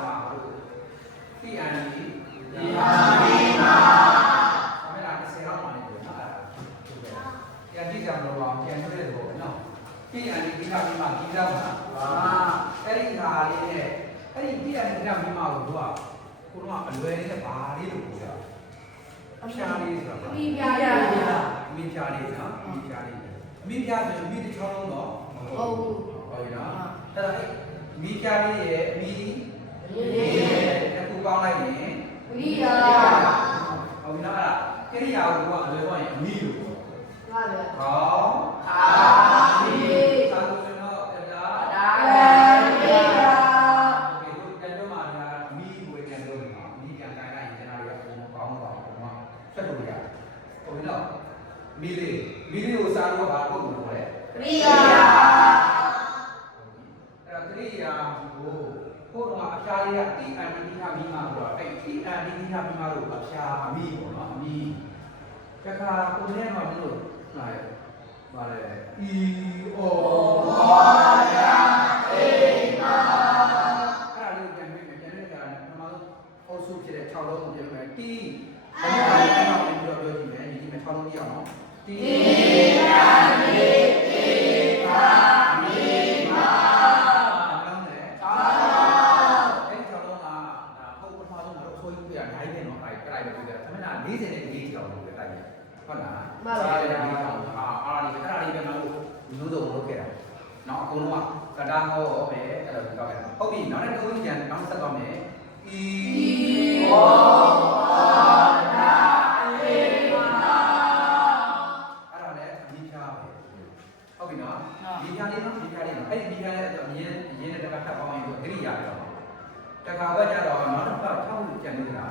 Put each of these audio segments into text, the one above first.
မှာတိအန်ဒီတိအန်ဒီမှာအမေလား10လောက်မှနေတယ်နော်ပြန်ကြည့်ကြမလို့အောင်ပြန်တွေ့တဲ့ဘောနော်တိအန်ဒီတိကပြီးမှဒီလောက်မှာအဲ့ဒီဟာလေးနဲ့အဲ့ဒီတိအန်ဒီတိကပြီးမှကိုတို့ကကိုတော့အလွယ်လေးနဲ့ဘာလေးလို့ပြောတာအဖြာလေးဆိုတာ မိပြားလေး အမိဖြာလေးနော်အမိဖြာလေးအမိဖြာဆိုအမိတစ်ချောင်းလုံးတော့ဟုတ်ပြီနော်အဲ့ဒါအမိဖြာလေးရဲ့အမိအခုပေါင်းလိုက်ရင်မိယာဟုတ်ပြီနော်အဲ့ဒါကိရိယာကိုကအလွယ်ပေါင်းရင်အမိလို့ပြောတာဟုတ်တယ်ခေါင်းခါမိသာလို့ဆိုတော့အဲ့ဒါဒါပဲမိယာ โอเคတို့တက်တော့မှဒါအမိကိုပြန်လို့နော်အမိပြန်တိုင်းတိုင်းကျွန်တော်တို့ကအကုန်ကောင်းတော့ဘုံကဆက်လို့ရတယ်ဟုတ်ပြီနော်မိလေးကိုစားလို့ဘာပုတ်လို့ခေါ်လဲမိယာအဲ့ဒါကိရိယာကိုကိုတော့အဖြာလေးကတိအန်ဒီဟာမိမှာဆိုတော့အဲ့တိအန်ဒီဟာမိမှာလို့အဖြာအမိပေါ့နော်အမိတခါကိုနဲ့မှမလို့လာရပါလေအီအိုဘာယာအေမာအဲ့ဒါလေးပြန်ပြီးပြန်နေကြတာပထမဆုံးအုပ်စုဖြစ်တဲ့6လုံးကိုပြန်ပြီးတီအဲ့ဒါလေးပြန်ပြီးတော့ပြောကြည့်မယ်ဒီမှာ6လုံးပြအောင်နော်တီယာနေတေပါမိမာအဲ့ဒီ6လုံးကဒါဟုတ်ပထမဆုံးကတော့အစိုးရပြတာဓာတ်နဲ့နော်အဲ့ဒါပဲပြောတာဒါမှမဟုတ်40နဲ့40ကျော်လို့ပဲတိုက်တယ်ဟုတ်လားမှန်ပါဗျာအားဒီအဲ့ဒါလေးပဲငါတို့မျိုးစုံလုပ်ခဲ့တာเนาะအကုန်လုံးကကတာဟောပဲအဲ့လိုပြောခဲ့တာဟုတ်ပြီနောက်တစ်ခုကြံနောက်ဆက်သွားမယ်ဤဟောတာအေမာအဲ့ဒါလည်းဒီဖြားပဲဟုတ်ပြီเนาะဒီဖြားလေးเนาะဒီဖြားလေးเนาะအဲ့ဒီဖြားလေးအရင်နဲ့တစ်ခါထပ်ပေါင်းရင်တော့ဂရိယာပြောတခါပဲကြတော့နောက်တစ်ခါထောက်လို့ကြံနေတာ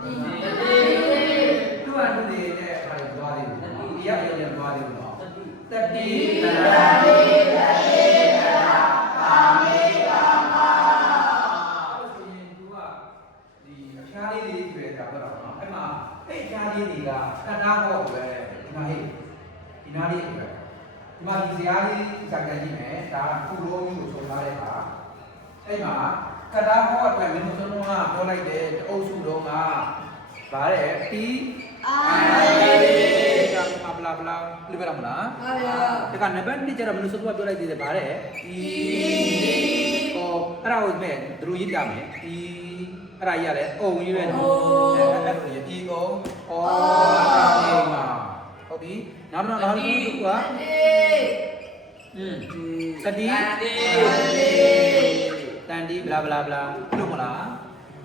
ဒီသူကသူတွေနဲ့အဲ့ဒါသွားသေးတယ်ဒီရရရသွားသေးတယ်နော်တတိတတိကာမေကာမအဲ့ဆိုရင်သူကဒီအဖြားလေးတွေပဲဒါပြောတာနော်အဲ့မှာအဲ့အဖြားလေးတွေကကတာဟောပဲဒီမှာဟဲ့ဒီနားလေးပဲဒီမှာဒီဇာတ်လေးဇာတ်ကြည့်မယ်ဒါကုလုံးကြီးကိုဆုံးထားတဲ့အခါအဲ့မှာကတာဟောအတွက်မင်းတို့ဆုံးကပြောလိုက်တယ်တအုပ်စုလုံးကဗါတဲ့တီအာဘလာဘလာလိဘရမလားဟုတ်ပါတကနံပါတ်1ကျတော့မလို့ဆိုတော့ပြောလိုက်သေးတယ်ဗါတဲ့တီကိုအဲ့ဒါကိုမဲ့သူတို့ရေးပြမယ်တီအဲ့ဒါကြီးရတယ်အုံကြီးပဲနော်အဲ့ဒါကြီးတီအုံဩအေးမှာဟုတ်ပြီနောက်တော့နောက်တစ်ခုကစတိတန်တီဘလာဘလာဘလာလို့မလား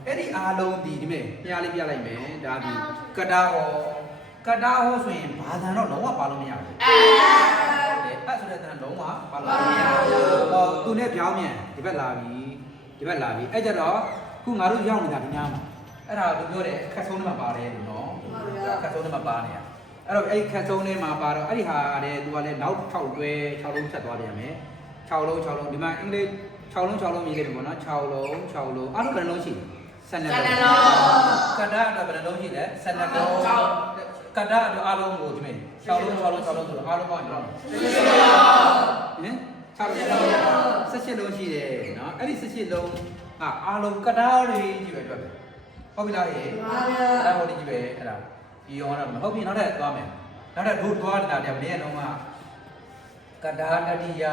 အဲ့ဒီအားလုံးဒီမဲ့ပြလေးပြလိုက်မယ်ဒါဒီကတာဟောဆိုရင်ဘာသာတော့လုံးဝပါလို့မရဘူးအဲ့ဆိုတဲ့တန်လုံးဝပါလို့မရဘူးဟောသူနဲ့ပြောင်းမြန်ဒီဘက်လာပြီအဲ့ကြတော့ခုငါတို့ရောက်နေတာဒီညမှာအဲ့ဒါကိုပြောတယ်ခက်ဆုံးထဲမှာပါတယ်လို့နော်ခက်ဆုံးထဲမှာပါနေရအဲ့တော့အဲ့ခက်ဆုံးထဲမှာပါတော့အဲ့ဒီဟာလည်းသူကလည်းနောက်6တွဲ6လုံးဆက်သွားပြန်မယ်6လုံးဒီမှာအင်္ဂလိပ်6လုံးမြည်လိုက်ပြီပေါ့နော်6လုံးအားလုံးဘယ်နှလုံးရှိလဲ12လုံးကတာတော့ဘယ်နှလုံးရှိလဲ12လုံးကတာတော့အားလုံးကိုဒီမဲ့6လုံးဆိုတော့အားလုံးပေါင်းရင်တော့ဟင်18လုံးရှိတယ်နော်အဲ့ဒီ18လုံးကအားလုံးကတာတွေကြီးပဲတွေ့တယ်ဟုတ်ပြီလားဟဲ့မှန်ပါဗျာအဲ့ဒါဟိုဒီကြီးပဲအဲ့ဒါဒီရောတော့မဟုတ်ပြီနောက်ထပ်သွားမယ်နောက်ထပ်ဒုသွားတာတည်းမင်းကတော့ကတာတတိယ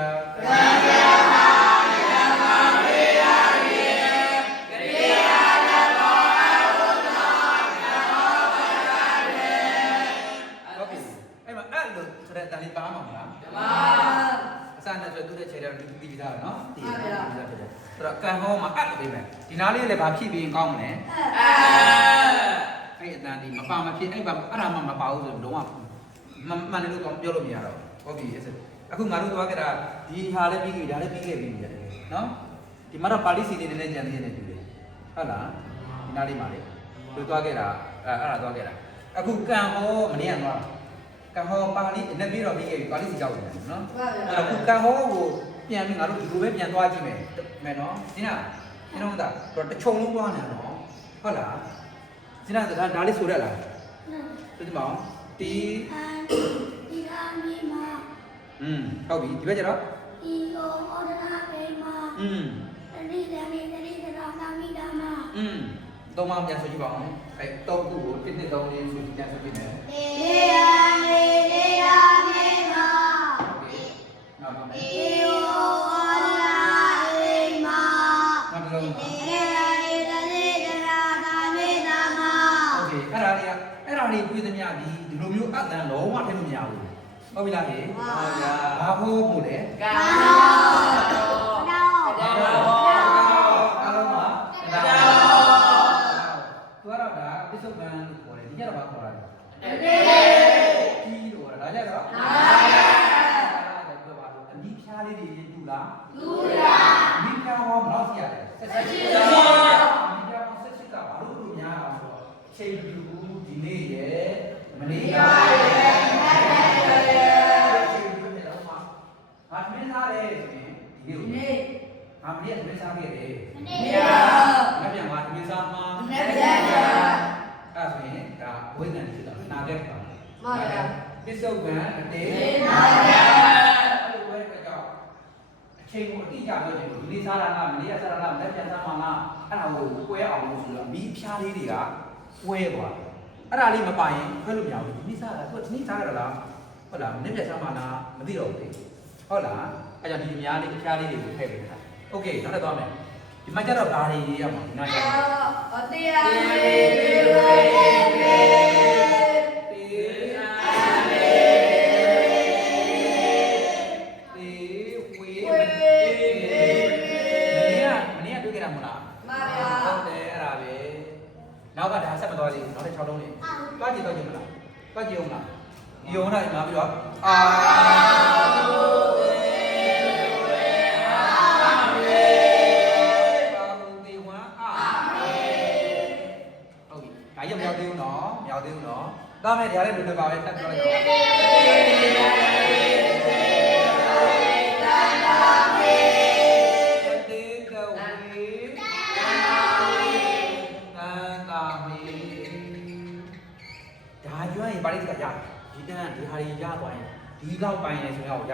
တန်လေးပါမှာမလားပါအစနဲ့ဆိုသူ့ရဲ့ခြေတော်တီးပြီးသားနော်တီးပြီးသားဖြစ်တယ်ဆိုတော့ကံဟောမှာအပ်ပေးမယ်ဒီနားလေးလည်းဘာဖြစ်ပြီးကောင်းမလဲအဲ့အတန်ဒီမပါမဖြစ်အဲ့ဒါမှမပါဘူးဆိုတော့လုံးဝမှန်တယ်လို့ပြောလို့မရတော့ဟုတ်ပြီအခုငါတို့သွားကြတာဒီဟာလည်းပြီးပြီဒါလည်းပြီးခဲ့ပြီနော်ဒီမှာတော့ပါဠိစီနေနဲ့ကြံသေးတယ်တူတယ်ဟုတ်လားဒီနားလေးမှာလေတို့သွားခဲ့တာအဲ့ဒါသွားခဲ့တာအခုကံဟောမနေ့ကသွားကံဟောပါဠိနဲ့ပြီးတော့ပြီးခဲ့ပြီပါဠိစီကြောက်တယ်နော်အခုကံဟောကိုပြန်ပြီးငါတို့ဒီလိုပဲပြန်သွားကြည့်မယ်နော်ဒီနာကျွန်တော်ကတော့တချုံလုံးသွားနေတော့ဟုတ်လားဒီနာဒါလေးဆိုရလားဒီမှာတီဒီကမိမဟုတ်ပြီဒီဘက်ကျတော့ဒီကိုဩဒနာမိမတတိတတိတတိတရ သာမိဓမ္မ သုံးပါးပြန်ဆိုကြည့်ပါဦးအဲသုံးခုကို1 2 3 4ဆိုပြီးပြန်ဆိုကြည့်မယ် တေယမေတေယမေမ နောက်ပါမယ် ဧဝဝလာအိမ နောက်တစ်လုံးပါ တေယရေတတိတရာသာမေဓမ္မ โอเคအဲ့ဒါလေးပြည့်သမျှဒီလိုမျိုးအတန်လုံးဝထည့်လို့မရဘူးဟုတ်ပြီလားဟေ့ဟုတ်ဗျာဘာဖို့မို့လဲ ကာ တော့ အားလုံးပါသူကတော့ဒါပစ္စုပန်လို့ခေါ်တယ်ဒီကျတော့ဘာခေါ်တာလဲကြီးလို့ခေါ်တာဒါကြတော့အမိဖြားလေးတွေတူလားအမိဖြားဟောမလို့စီရတယ်ဆက်ဆက်ရှိတယ်အမိဖြားဟောဆက်ရှိကဘာလို့လို့များအောင်ဆိုတော့ချိန်ပြူဒီနေ့ရဲ့မနေ့ကရဲ့ချိန်ပြူနေတော့မှဟာမင်းသားတယ်ဆိုရင်ဒီနေ့ကိုဟာမင်းကမင်းစားခဲ့တယ် မပြန်ပါဒီစားမှာအဲ့ဒါဆိုရင်ဒါဝိညာဉ်ဖြစ်တာနာခဲ့ပါပစ္စုပန်အတေနာခဲ့အဲ့လိုပဲကြောက်အချိန်ကိုအတိအကျပြောချင်လို့ဒီနေ့စားတာလားမနေ့ကစားတာလားမနေ့ပြန်စားမှာလားအဲ့ဒါကိုကွဲအောင်လို့ဆိုတော့မီးဖြားလေးတွေကကွဲသွားတယ်အဲ့ဒါလေးမပိုင်ရင်ခွဲလို့မရဘူးဒီနေ့စားတာသူကဒီနေ့စားရတာလားဟုတ်လားမနေ့ပြန်စားမှာလားမသိတော့ဘူးဟုတ်လားအဲ့ကြောင့်ဒီအများလေးအဖြားလေးတွေကိုထည့်ပေးတာโอเคနောက်တော့သွားမယ်ဒီမှာကျတော့ဘာတွေရေးရမှာဒီနောက်ကျတော့ အတေယမေတေဝေမေ နောက်ကဒါဆက်မသွားသေးဘူးနောက်ထပ်6လုံးလေးတွားကြည့်တော့ကြည့်မလားတွားကြည့်အောင်လားဒီအောင်တော့ငါပြီးတော့အာဒါရမြောက်သေးဘူးနော်မြောက်သေးဘူးနော်ဒါမဲ့ဒါလည်းလူတွေပါပဲတက်ပြောလိုက်တော့ပါဠိကရဒီတန်းဒီဟာတွေရသွားရင်ဒီလောက်ပိုင်းနေဆိုတော့ရ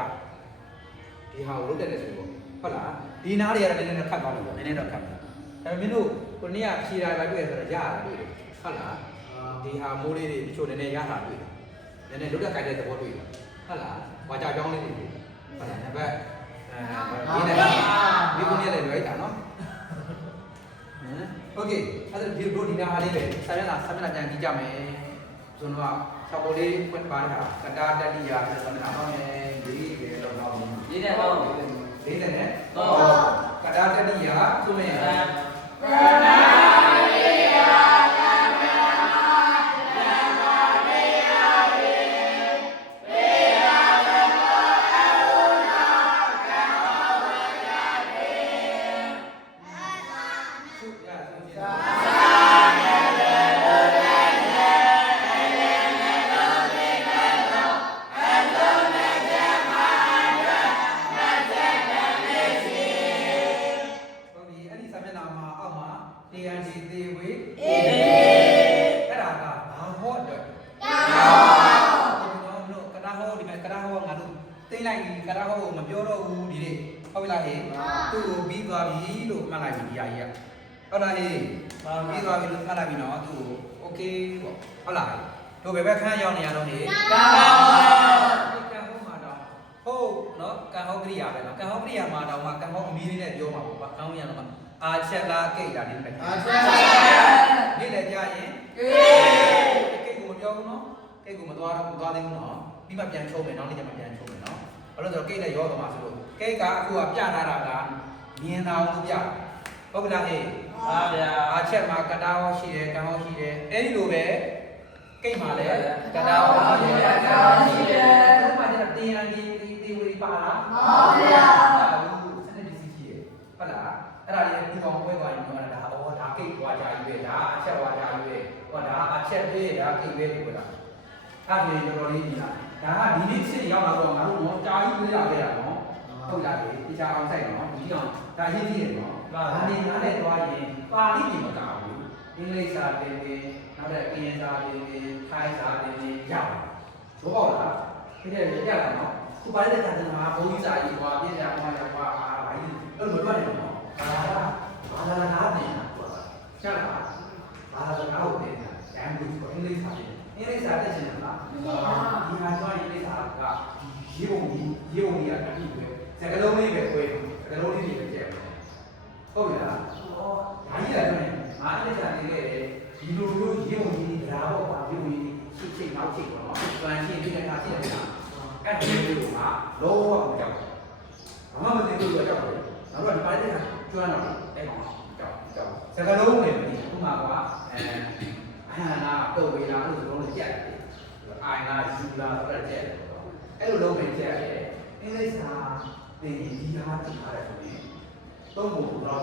ဒီဟာကိုလုပ်တဲ့ဆိုတော့ဟုတ်လားဒီနားတွေကတော့နည်းနည်းခတ်သွားလို့ပေါ့နည်းနည်းတော့ခတ်တယ်ဒါပေမဲ့မင်းတို့ကိုနေ့ကဖြေတာပဲတွေ့ရဆိုတော့ရတာတွေ့တယ်ဟုတ်လားဒီဟာမိုးလေးတွေတချို့နည်းနည်းရတာတွေ့တယ်နည်းနည်းလုတ်တက်ကြိုက်တဲ့သဘောတွေ့တယ်ဟုတ်လားဝါကြကြောင်းလေးတွေဟုတ်လားနံပါတ်ဒီနေ့ဒီကုန်းရလည်းလွယ်တာနော်โอเคအဲ့ဒါဒီဘရိုဒီနာဟာလေးပဲဆမ်းရလားပြန်ကြည့်ကြမယ်ကျွန်တော်ကဆောက်ပေါ်လေးဖွင့်ပါတာကတာတတိယဆိုတော့နားအောင်ရေးတယ်တော့တော့ရေးတယ်ဟုတ်ရေးတယ်နဲ့တော့ကတာတတိယဆိုရင်ကတာတတိယသူ့ကိုပြီးသွားပြီလို့မှတ်လိုက်ပြီဒီအရာကြီးကဟုတ်လားဟေးပြီးသွားပြီလို့မှတ်လိုက်ပြီနော်သူ့ကိုโอเคပေါ့ဟုတ်လားတို့ဘယ်ဘက်ခန်းရောက်နေရတော့ဟေးကံဟုတ်မှာတော့ဟုတ်နော်ကံဟုတ်ကရိယာပဲနော်ကံဟုတ်ကရိယာမှာတော့ကံဟုတ်အမီးလေးနဲ့ပြောမှာပေါ့ကောင်းရတော့အာချက်လားကိတ်တာဒီမဲ့အာချက်နေ့လည်းကြာရင်ကိတ်ကိုမပြောဘူးနော်ကိတ်ကိုမသွားသေးဘူးနော်ပြီးမှပြန်ချုံးမယ်နောက်နေ့ကျမှပြန်ချုံးမယ်နော်ဘာလို့ဆိုတော့ကိတ်လည်းရောသွားမှာဆိုလို့ကိတ်ကအခုကပြထားတာကမြင်တာလို့ပြဟုတ်ကလားဟေးပါဗျာအချက်မှာကတာဟောရှိတယ်ကံဟောရှိတယ်အဲ့ဒီလိုပဲကိတ်မှာလည်းကတာဟောရှိတယ်ကံဟောရှိတယ်ဒီမှာကျတော့တင်ရန်ဒီဝေပါလားဟုတ်ဗျာဘူးစနေဒီစီရှိတယ်ဟုတ်လားအဲ့ဒါလေးဒီကောင်ပွဲသွားရင်တော့ဒါဟောဒါကိတ်သွားကြပြီပဲဒါအချက်သွားကြပြီပဲဟောဒါအချက်ပဲဒါကိတ်ပဲဒီကွာအဲ့ဒီတော်တော်လေးကြီးလားဒါကဒီနေ့စစ်ရောက်လာတော့ငါတို့တော့ကြာကြီးပြေးရခဲ့တာနော်ဟုတ်လားဒီတခြားအောင်ဆိုင်နော်ဒီအောင်ဒါရင်းကြီးရနော်ဒါနေနားလဲသွားရင်ပါဠိကြီးမကောက်ဘူးအင်္ဂလိပ်စာသင်တယ်နောက်တဲ့ပြင်စာသင်တယ်ထိုင်းစာသင်တယ်ရအောင်ဘောပေါက်လားဒီထဲရရနော်ခုပါတဲ့ခါကျမှဘုန်းကြီးစာကြီးကွာပြင်စာကွာရောက်ပါအားဘာကြီးအဲ့လိုမတွက်နေနော်ဘာလာနားတယ် ကျွမ်းတော့အဲ့ကောင်ကြောက်စကလုံးတွေပြီးဥမာကွာဟန်နာပုတ်ဝေးလားအဲ့လိုစကလုံးတွေကြက်တယ်အိုင်လားယူလားဆိုတော့ကြက်တယ်အဲ့လိုလုံးပဲကြက်တယ်အင်္ဂလိပ်စာသင်ရင်ဒီဟာသိထားတယ်ဆိုရင်သုံးဖို့တော့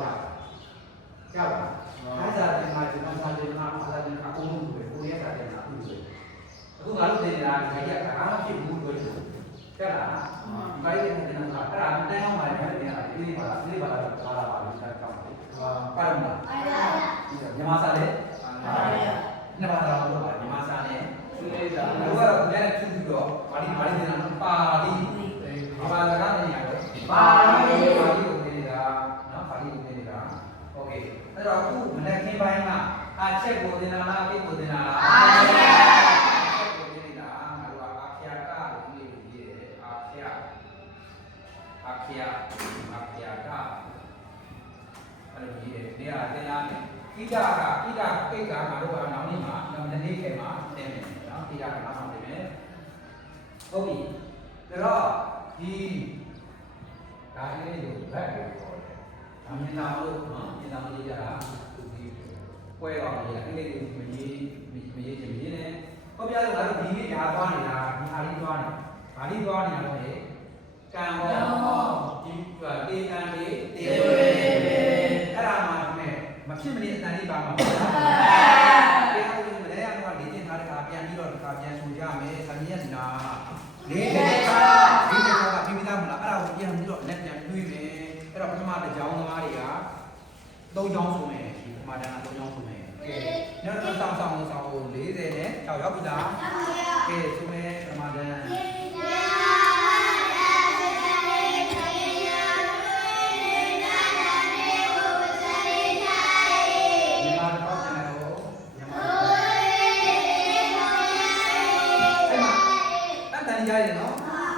ကြောက်ပါအားစားတင်မှာဒီမှာစားတင်မှာအားစားတင်မှာအကုန်လုံးပဲကိုရဲစားတင်မှာအခုဆိုအခုငါတို့တင်နေတာဒီကအားမဖြစ်ဘူးလို့ပြောကြက်လားဘာလို့လဲတင်တာအဲ့ဒါတန်းအောင်ပါလေတင်တာဒီပါလားဒီပါလားပါလားပါလို့ဆက်ကောင်းတယ်ပါရမလားမြန်မာစာလေမြန်မာစာတော့ပါမြန်မာစာနဲ့သူလေးစာတော့ကတော့လည်းသူ့ပြီးတော့ပါဠိတင်တာပါဠိဘာသာကနေရတော့ပါဠိကိုနေတာနော်ပါဠိကိုနေတာโอเคအဲ့တော့အခုမနေ့ခင်းပိုင်းကအာချက်ကိုတင်တာလားအပိကိုတင်တာလားအာချက်ကိုတင်နေတာငါတို့ကအာခယာကလို့ရေးတယ်အာခယာကအဲ့လိုရေးတယ်နေရာတင်လာမယ်ဣဒကပိတ်ကငါတို့ကနောက်နေ့မှာနေ့ခေမှာတင်မယ်နော်ဣဒကနောက်ဆောင်တင်မယ်ဟုတ်ပြီဒါတော့ဒီဒါလေးကိုဘက်ကိုခေါ်တယ်ဒါမြင်လာလို့နော်မြင်လာလို့ရတာဒီပွဲတော်မှာရအဲ့လေးကိုမရေးချင်နေဟောပြလို့ငါတို့ဒီနေ့ဓာသွားနေတာဒီဟာလေးသွားနေဘာလေးသွားနေတာလဲကံဟောဒီတေကံလေးတေအဲ့ဒါမှမဖြစ်မနေအတန်လေးပါမှာပေါ့နော်တရားဝင်မလဲရတော့လေ့ကျင့်ထားတဲ့အခါပြန်ပြီးတော့ဒီခါပြန်ဆိုရမယ်ဆံရည်နာလေးတဲ့ခါဒီတဲ့ခါကပြီးပြီးသားမလားအဲ့ဒါကိုပြန်ပြီးတော့လက်ပြန်တွေးမယ်အဲ့တော့ပထမတစ်ကြောင်းသမားတွေက၃ကြောင်းဆိုမယ်ဒီပထမတန်းက၃ကြောင်းဆိုမယ်ကဲနောက်တော့စောင်း40နဲ့6ရောက်ပြီလားကဲဆိုမယ်ပထမတန်းရတယ်နော်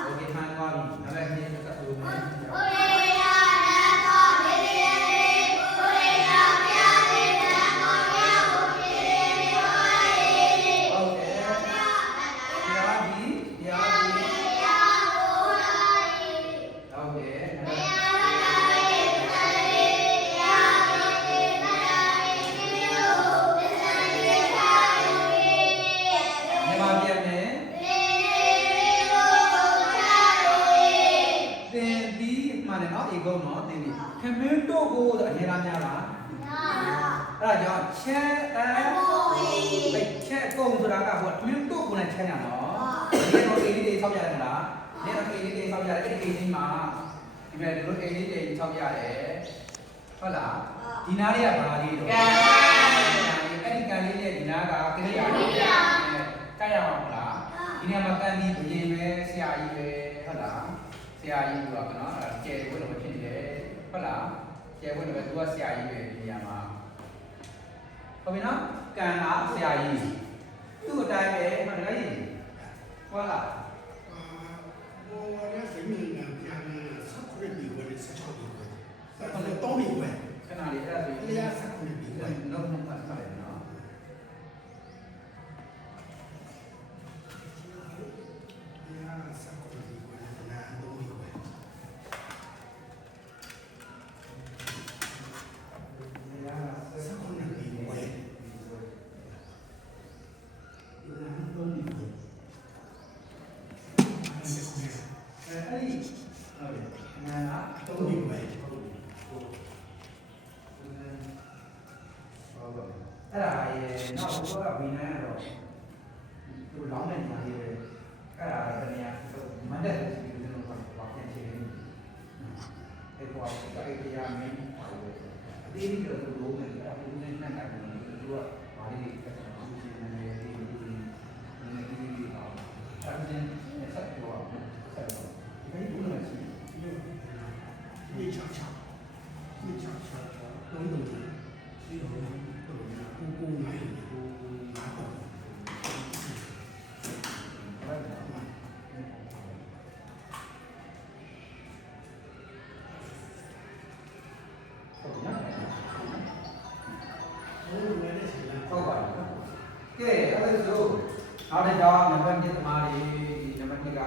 โอเคမှန်သွားပြီနောက်လည်းဒီစက်ဆိုမယ်ခမင်းတို့ကိုအရေးလားများလားအဲ့ဒါကြောင့်ချက်ချက်ကုန်ဆိုတာကဟိုခမင်းတို့ကိုလည်းချက်ရနော်ဒီတော့အေးလေးတွေဆောက်ရတယ်မလားဒီတော့အေးလေးတွေဆောက်ရတယ်အဲ့ဒီအေးလေးမှာဒီမဲ့ဒီလိုအေးလေးတွေဆောက်ရတယ်ဟုတ်လားဒီနားလေးကဘာလေးတော့အဲ့ဒီကန်လေးရဲ့ဒီနားကကိရိယာလေးကတ်ရအောင်မလားဒီနေရာမှာကန်ဒီဘယင်ပဲဆရာကြီးပဲဟုတ်လားဆရာကြီးကနော်အဲ့ဒါကျဲဝတ်လို့ဖြစ်နေတယ်ဟုတ်လားကျဲဝတ်လို့သူကဆရာကြီးပဲဒီနေရာမှာဟုတ်ပြီနော်ကန်ကဆရာကြီးသူ့အတိုင်းပဲမှန်တယ်ကြီးဟုတ်လား我那是闽南边的4块米位的4条米位，那是多米位， ခဏလေးအဲ့ဒါဆိုရင် 4块米位， လုံးလုံးမှတ်ထားတယ်နော် 4块米位，那多米位。အဲ့ဒါရဲ့နောက်ဘုရားကဝိနည်းတော့သူလောင်းနေနေတယ်အဲ့ဒါလည်းတနည်းမန္တလေးစီကိုကျွန်တော်ကပြန်ချင်တယ်အဲ့ပေါ်ကအဲ့ဒီရမင်းပါတယ်အသေးလေးတော့လုံးနေတယ်အခုနဲ့နဲ့နိုင်တယ်သူကဘာလေးကဆက်အောင်ရှင်းနေတယ်ဒီအောင်အဲ့ဒါနဲ့ဆက်တော့ဆက်တော့ဒီဘယ်လိုလဲရှိ你瞧瞧，懂懂的，这种公买拿到。ဟုတ်ပါဘူးကဲအဲ့ဒါဆိုနောက်တစ်ကြောင်းနံပါတ်1သမားလေးဒီနံပါတ်2က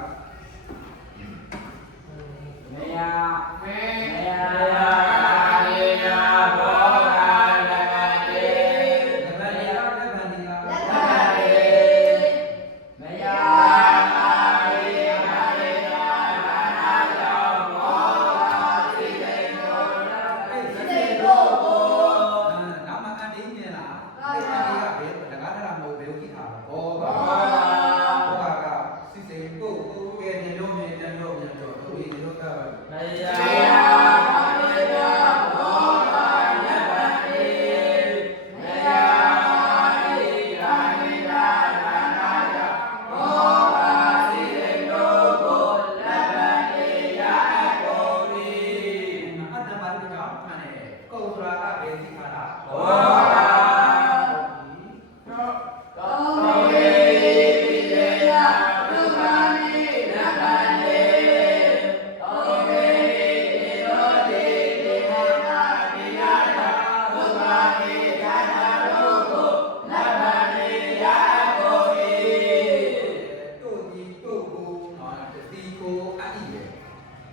ကုတ်ဆိုတာကဘယ်သိခါတာဘော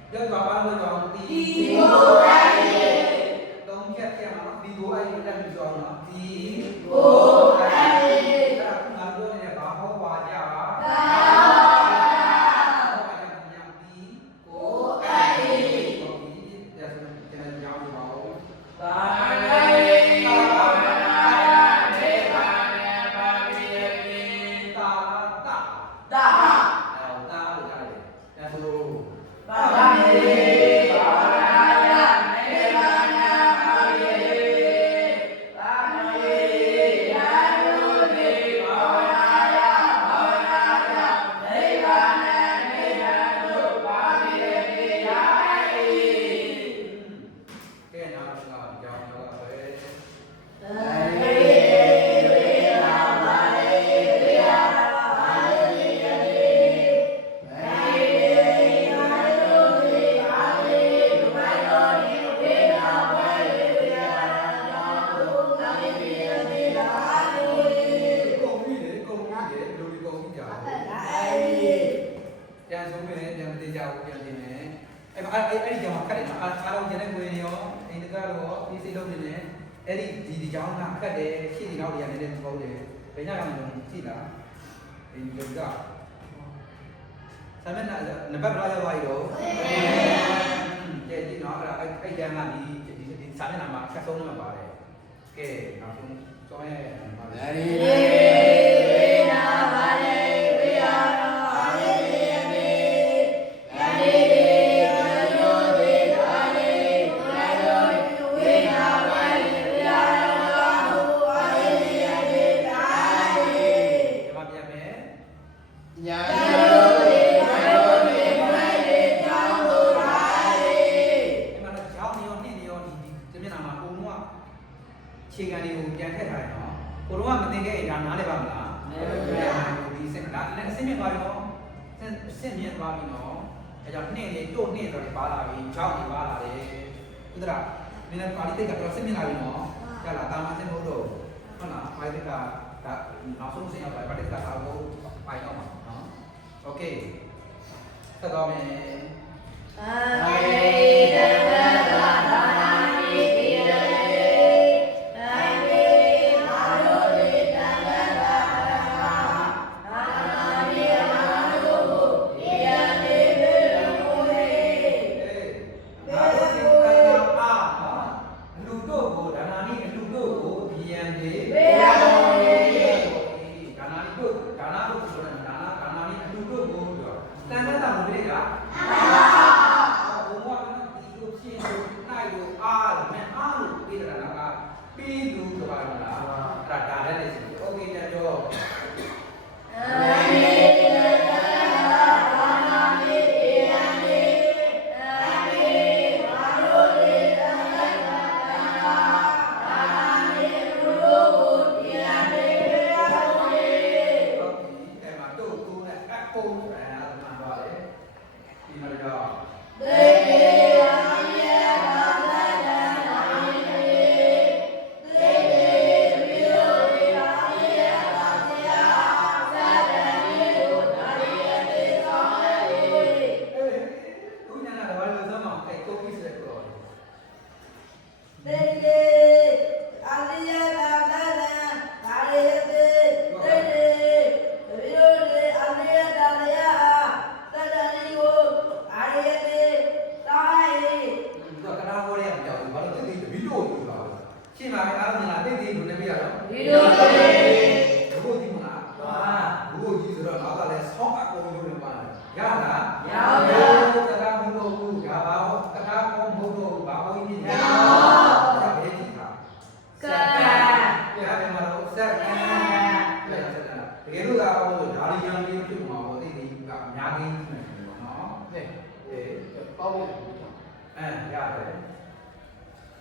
Jadi bapak lu jual tigo aja. Dong siap siap mana? Tigo aja dan jual mana? Tigo aja. Kita ngambil ini bahu wajah. Bahu wajah yang tigo aja. Oke, ya sudah jauh bahu. Ini jam makan ni, kalau jenis gue ni ini kalau di sini ni, ini di jam nak kat deh, sini kau dia ni dia kau deh, banyak orang sini lah, ini juga. Sama nak nampak berapa lagi tu? Jadi nak ada jam nak di sana nama kasut nama apa deh? Okay, langsung soalnya. Sehingga di hujan kan hari no, kurang penting ke yang mana bang lah, di sana, sini bagi no, sini bagi no, macam ni tu ni tu di bala ni, jauh di bala ni, itu dah, minat kali tiga terus sini lagi no, kalau tamat sini bodoh, mana, kali tiga, langsung sini apa, kali tiga tahu, baik no, oke, terus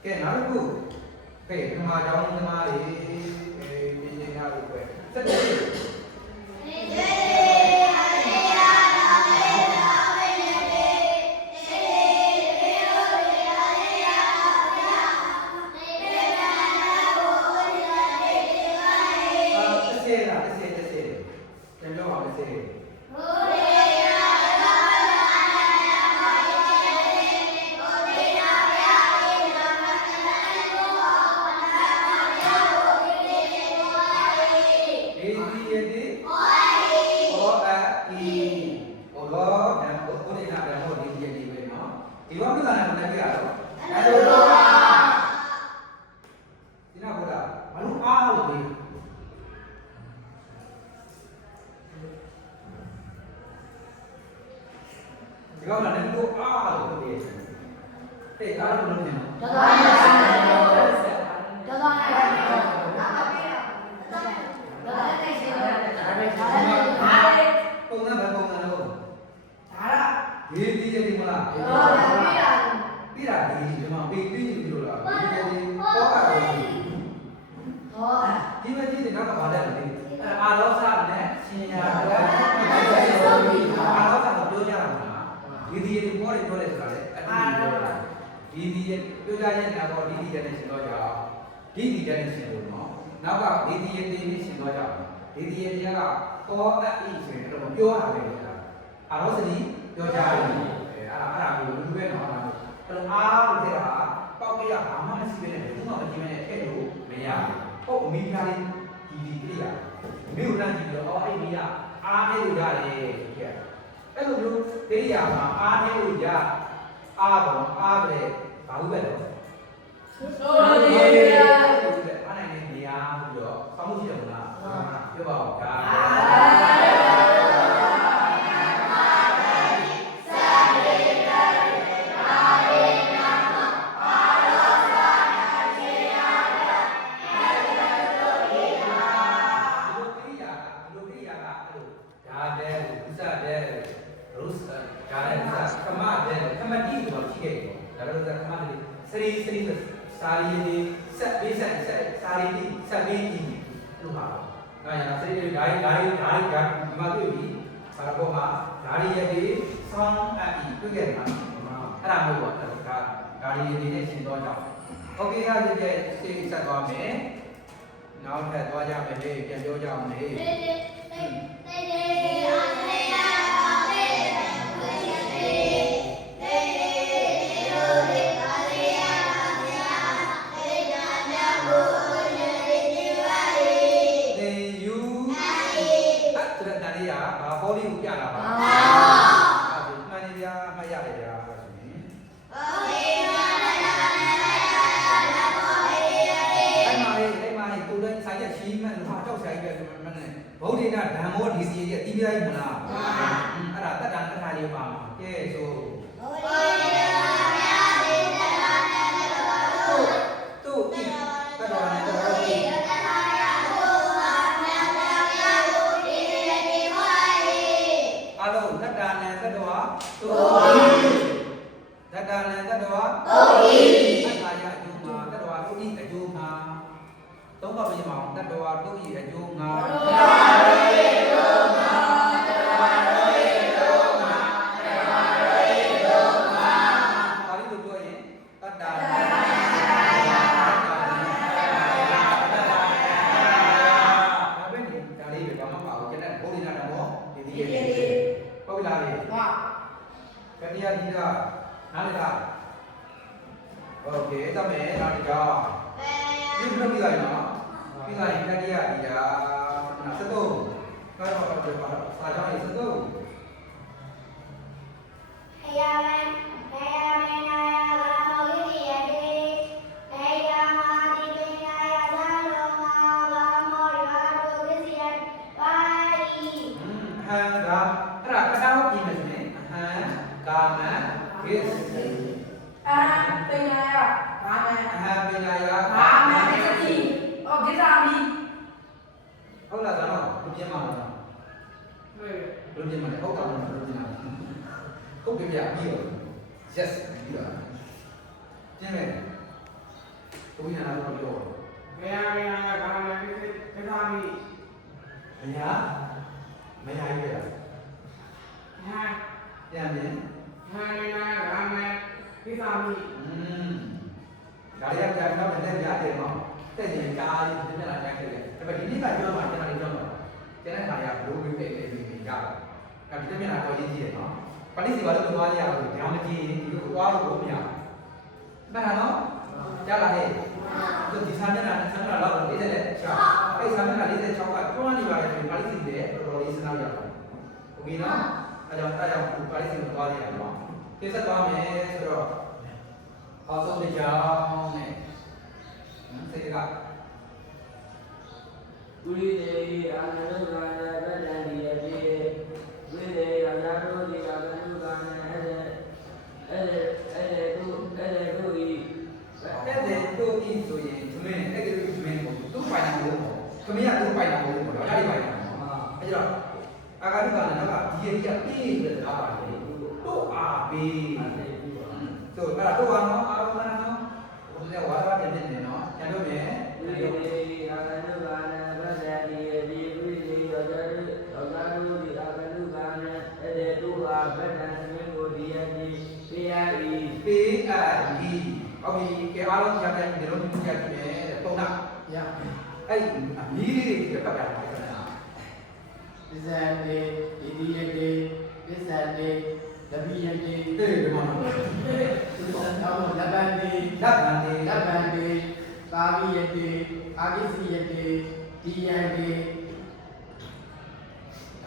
ကဲနောက်တစ်ခုကဲဒီမှာကြောင်းသမားတွေဒီနေတာလို့ပဲစက်တယ်ဒီကောင်ကလည်းကိုအားလို့ပြောတယ်။တဲ့အားလို့ပြောတယ်။တော်တော်လေးတော်တော်လေးပုံစံပဲပုံစံလို့ဒါကဒီဒီဒီမလားပြီးတာဒီမှာပြီးပြီလို့လားဒီဒီပေါ့ကတော့ဒီမကြီးတဲ့နောက်ကဘာလဲလဲအာလောဆာနဲ့ရှင်ရအာလောဆာကိုပြောကြတာဒီဒီပေါ်တယ်ပြောတယ်ဆိုတာလေဒီဒီပြောကြရဲ့ကတော့ဒီဒီတဲ့ရှင်တော့ကြအောင်ဒီဒီတဲ့ရှင်လို့နော်နောက်ကဒီဒီရဲ့တေးလေးရှင်တော့ကြအောင်ဒီဒီရဲ့ကတော့အပ်ဤဆိုရင်တော့ပြောတာပဲအာလောစနီပြောကြတယ်အဲ့ဒါကိုလူပဲနော်အဲ့လိုအားလို့တဲ့တာပေါက်ပြရဘာမှမရှိဘဲနဲ့ဘူးမှမကြည့်မဲနဲ့ထည့်လို့မရဘူးဟုတ်အမိဖျားလေးဒီဒီကြည့်ရမြို့လမ်းကြည့်ပြီးတော့အဲ့ဒီကအားနေလို့ရတယ်ကြည့်အဲ့လိုမျိုးတေးရမှာအားနေလို့ရအားတော့အားပဲဘာလို့ပဲတော့ဆိုရည်ရအားနိုင်တဲ့နေရာပြီးတော့ဆောင်းမှုရှိတယ်မလားပြောပါဦးဒါစာရီဒီဆက်ပေးဆက်စာရီဒီဆက်ပေးကြည့်လို့ပါ။ဒါရစရိဒီဓာရီဒီမှာတွေ့ပြီ။ဘာလို့မှာဓာရီရည်ဆောင်းအပ်ပြီးတွေ့ခဲ့တာ။အဲ့ဒါမျိုးပေါ့ဓာရီရည်နဲ့ရှင်းတော့ကြအောင်။ Okay ဟာဒီတဲ့စိတ်ဆက်သွားမယ်။နောက်ထပ်သွားကြမယ်လေပြန်ပြောကြအောင်လေ။ဘောလေးကိုပြလာပါမှန်နေဗျာမှတ်ရတယ်ဗျာဆိုရင်အဲ့မှာကိုယ်တိုင်ဆိုင်ချက်ရှိမှလို့ဟာကြောက်ဆိုင်ပဲဆိုမှနဲ့ဗုဒ္ဓနာဓမ္မောဒီစီရဲ့တိပြိုင်မလားအဲ့ဒါတတ္တန်တခါလေးပါမှာကဲဆိုတို့ဤတတ္တဝါနဲ့တတ္တဝါတတ္တနံတတ္တဝါသုတတ္တနံတတ္တဝါသုအထာယအကျိုးမှာတတ္တဝါသုဤအကျိုးမှာသုံးပါးပြင်ပါအောင်တတ္တဝါသုဤအကျိုးမှာတတ္တဝါသုဤအကျိုးမှာတတ္တဝါသုဤအကျိုးမှာတတ္တဝါသုဤအကျိုးမှာပါဠိလိုပြောရင်တတ္တနံဒါပဲဒီဒါလေးပဲဘာမှမပါဘူးကျန်တဲ့ဘုရားနာတော်ဒီဒီရဲ့ဟုတ်လားလေဟုတ်ကဲ့တရားကြီးကနားလည်လားโอเคတမဲနားလည်ကြဒီလိုပြီးလိုက်နော်ပြီးလိုက်တရားကြီးကစတုံးကတော့စာကြောင်းရေးစတုံးခရမန်ခရမန်နာယလာမောလိယေတိခရမာတိပညာယသာလောမာလာမောရာတုဝိစီယပါဠိဟံဒါအဲ့ဒါကတော့ပြင်မယ်ဆိုရင်အဟံကာမံကိစ္စအဟံပညာယကာမံအဟံပညာယကာမံကိစ္စဩကိစ္စမီဟုတ်လားဒါတော့ဘယ်ပြင်မှာလဲဘယ်ပြင်မှာလဲဟုတ်တာမဟုတ်ဘူးလားဟုတ်ပြီဗျာပြီးတော့ yes ပြီးတော့ကျင်းမယ် ဘုရားနာတော့ပြော ဘယ်ဟာကဘာမှကိစ္စမိ မညာမညာကြီးရ ဟာ ပြန်ပြန် ဟာနေတာဘာမှကိစ္စမိ ဒါရပြန်တော့တဲ့ရတယ်နော်တဲ့ရင်ကားကြီးပြန်လာတိုင်းခဲ့တယ်ဒါပေမဲ့ဒီနေ့ကပြောမှာကျွန်တော်ပြောတော့ကျန်တဲ့ခါရဘလို့ပြီးနေပြီကြတာဒါဒီပြန်လာတော့ရေးကြည့်ရနော်ပါဠိစီဘာလို့သွားရအောင်လဲဒါမကြည့်ရင်ဒီလိုသွားလို့မရဘူးမှန်လားနော်ကြားလာဟဲ့ဒီစာမျက်နှာလောက်လေးတဲ့ချောင်းအဲ့စာမျက်နှာ46ကတွန်းနေပါတယ်ဆိုရင်ပါဠိစီတဲ့တော်တော်လေးစဉ်းစားရအောင်โอเคနော်အဲ့တော့ပါဠိစီကိုသွားရအောင်နော်သိစသွားမယ်ဆိုတော့အောက်ဆုံးတစ်ကြောင်းနဲ့စိတ်က ဥရိဒေအာနန္ဒကာနဗတ္တန္တိယတိဝိဒေယသာတို့ဒီအာနန္ဒကာနအဲ့တို့ဤ တဲ့တဲ့တို့ဤဆိုရင်သမင်းတဲ့တို့သမင်းကိုသူ့ပိုင်တာမဟုတ်ဘူးသမင်းကသူ့ပိုင်တာမဟုတ်ဘူးတော့ဒါလေးပိုင်တာအဲ့တော့အာဂါတုကလည်းတော့ဒီရည်ပြေးနေတာပါလေတို့အားပေးဆိုအဲ့တော့နော်အားလုံးနော်ဘုရားဝါရတဲ့နေနော်ကျန်တော့မယ် ဝိဒေယအာနန္ဒကာနဗတ္တန္တိယတိဝိဒေယသာတို့ဒီအာနန္ဒကာနအဲ့တို့ဟာဗတ္တန္တိကိုဒီယတိပိယဤ ပေးအပ်ဒီဟုတ်ပြီကဲအားလုံးကြားတယ်ဒီလိုမျိုးကြားကြည့်မယ်ပုံနာရအဲ့ဒီအမီးလေးတွေပတ်တာပါတယ်ခင်ဗျာ ပစ္စံတေဣတိယတေပစ္စံတေလပိယတေ တဲ့ဒီမှာ သုသံသောလပံတေ ဓာတ်ဗန်ဒီ လပံတေကာမိယတေအာကိစီယတေတိယတေ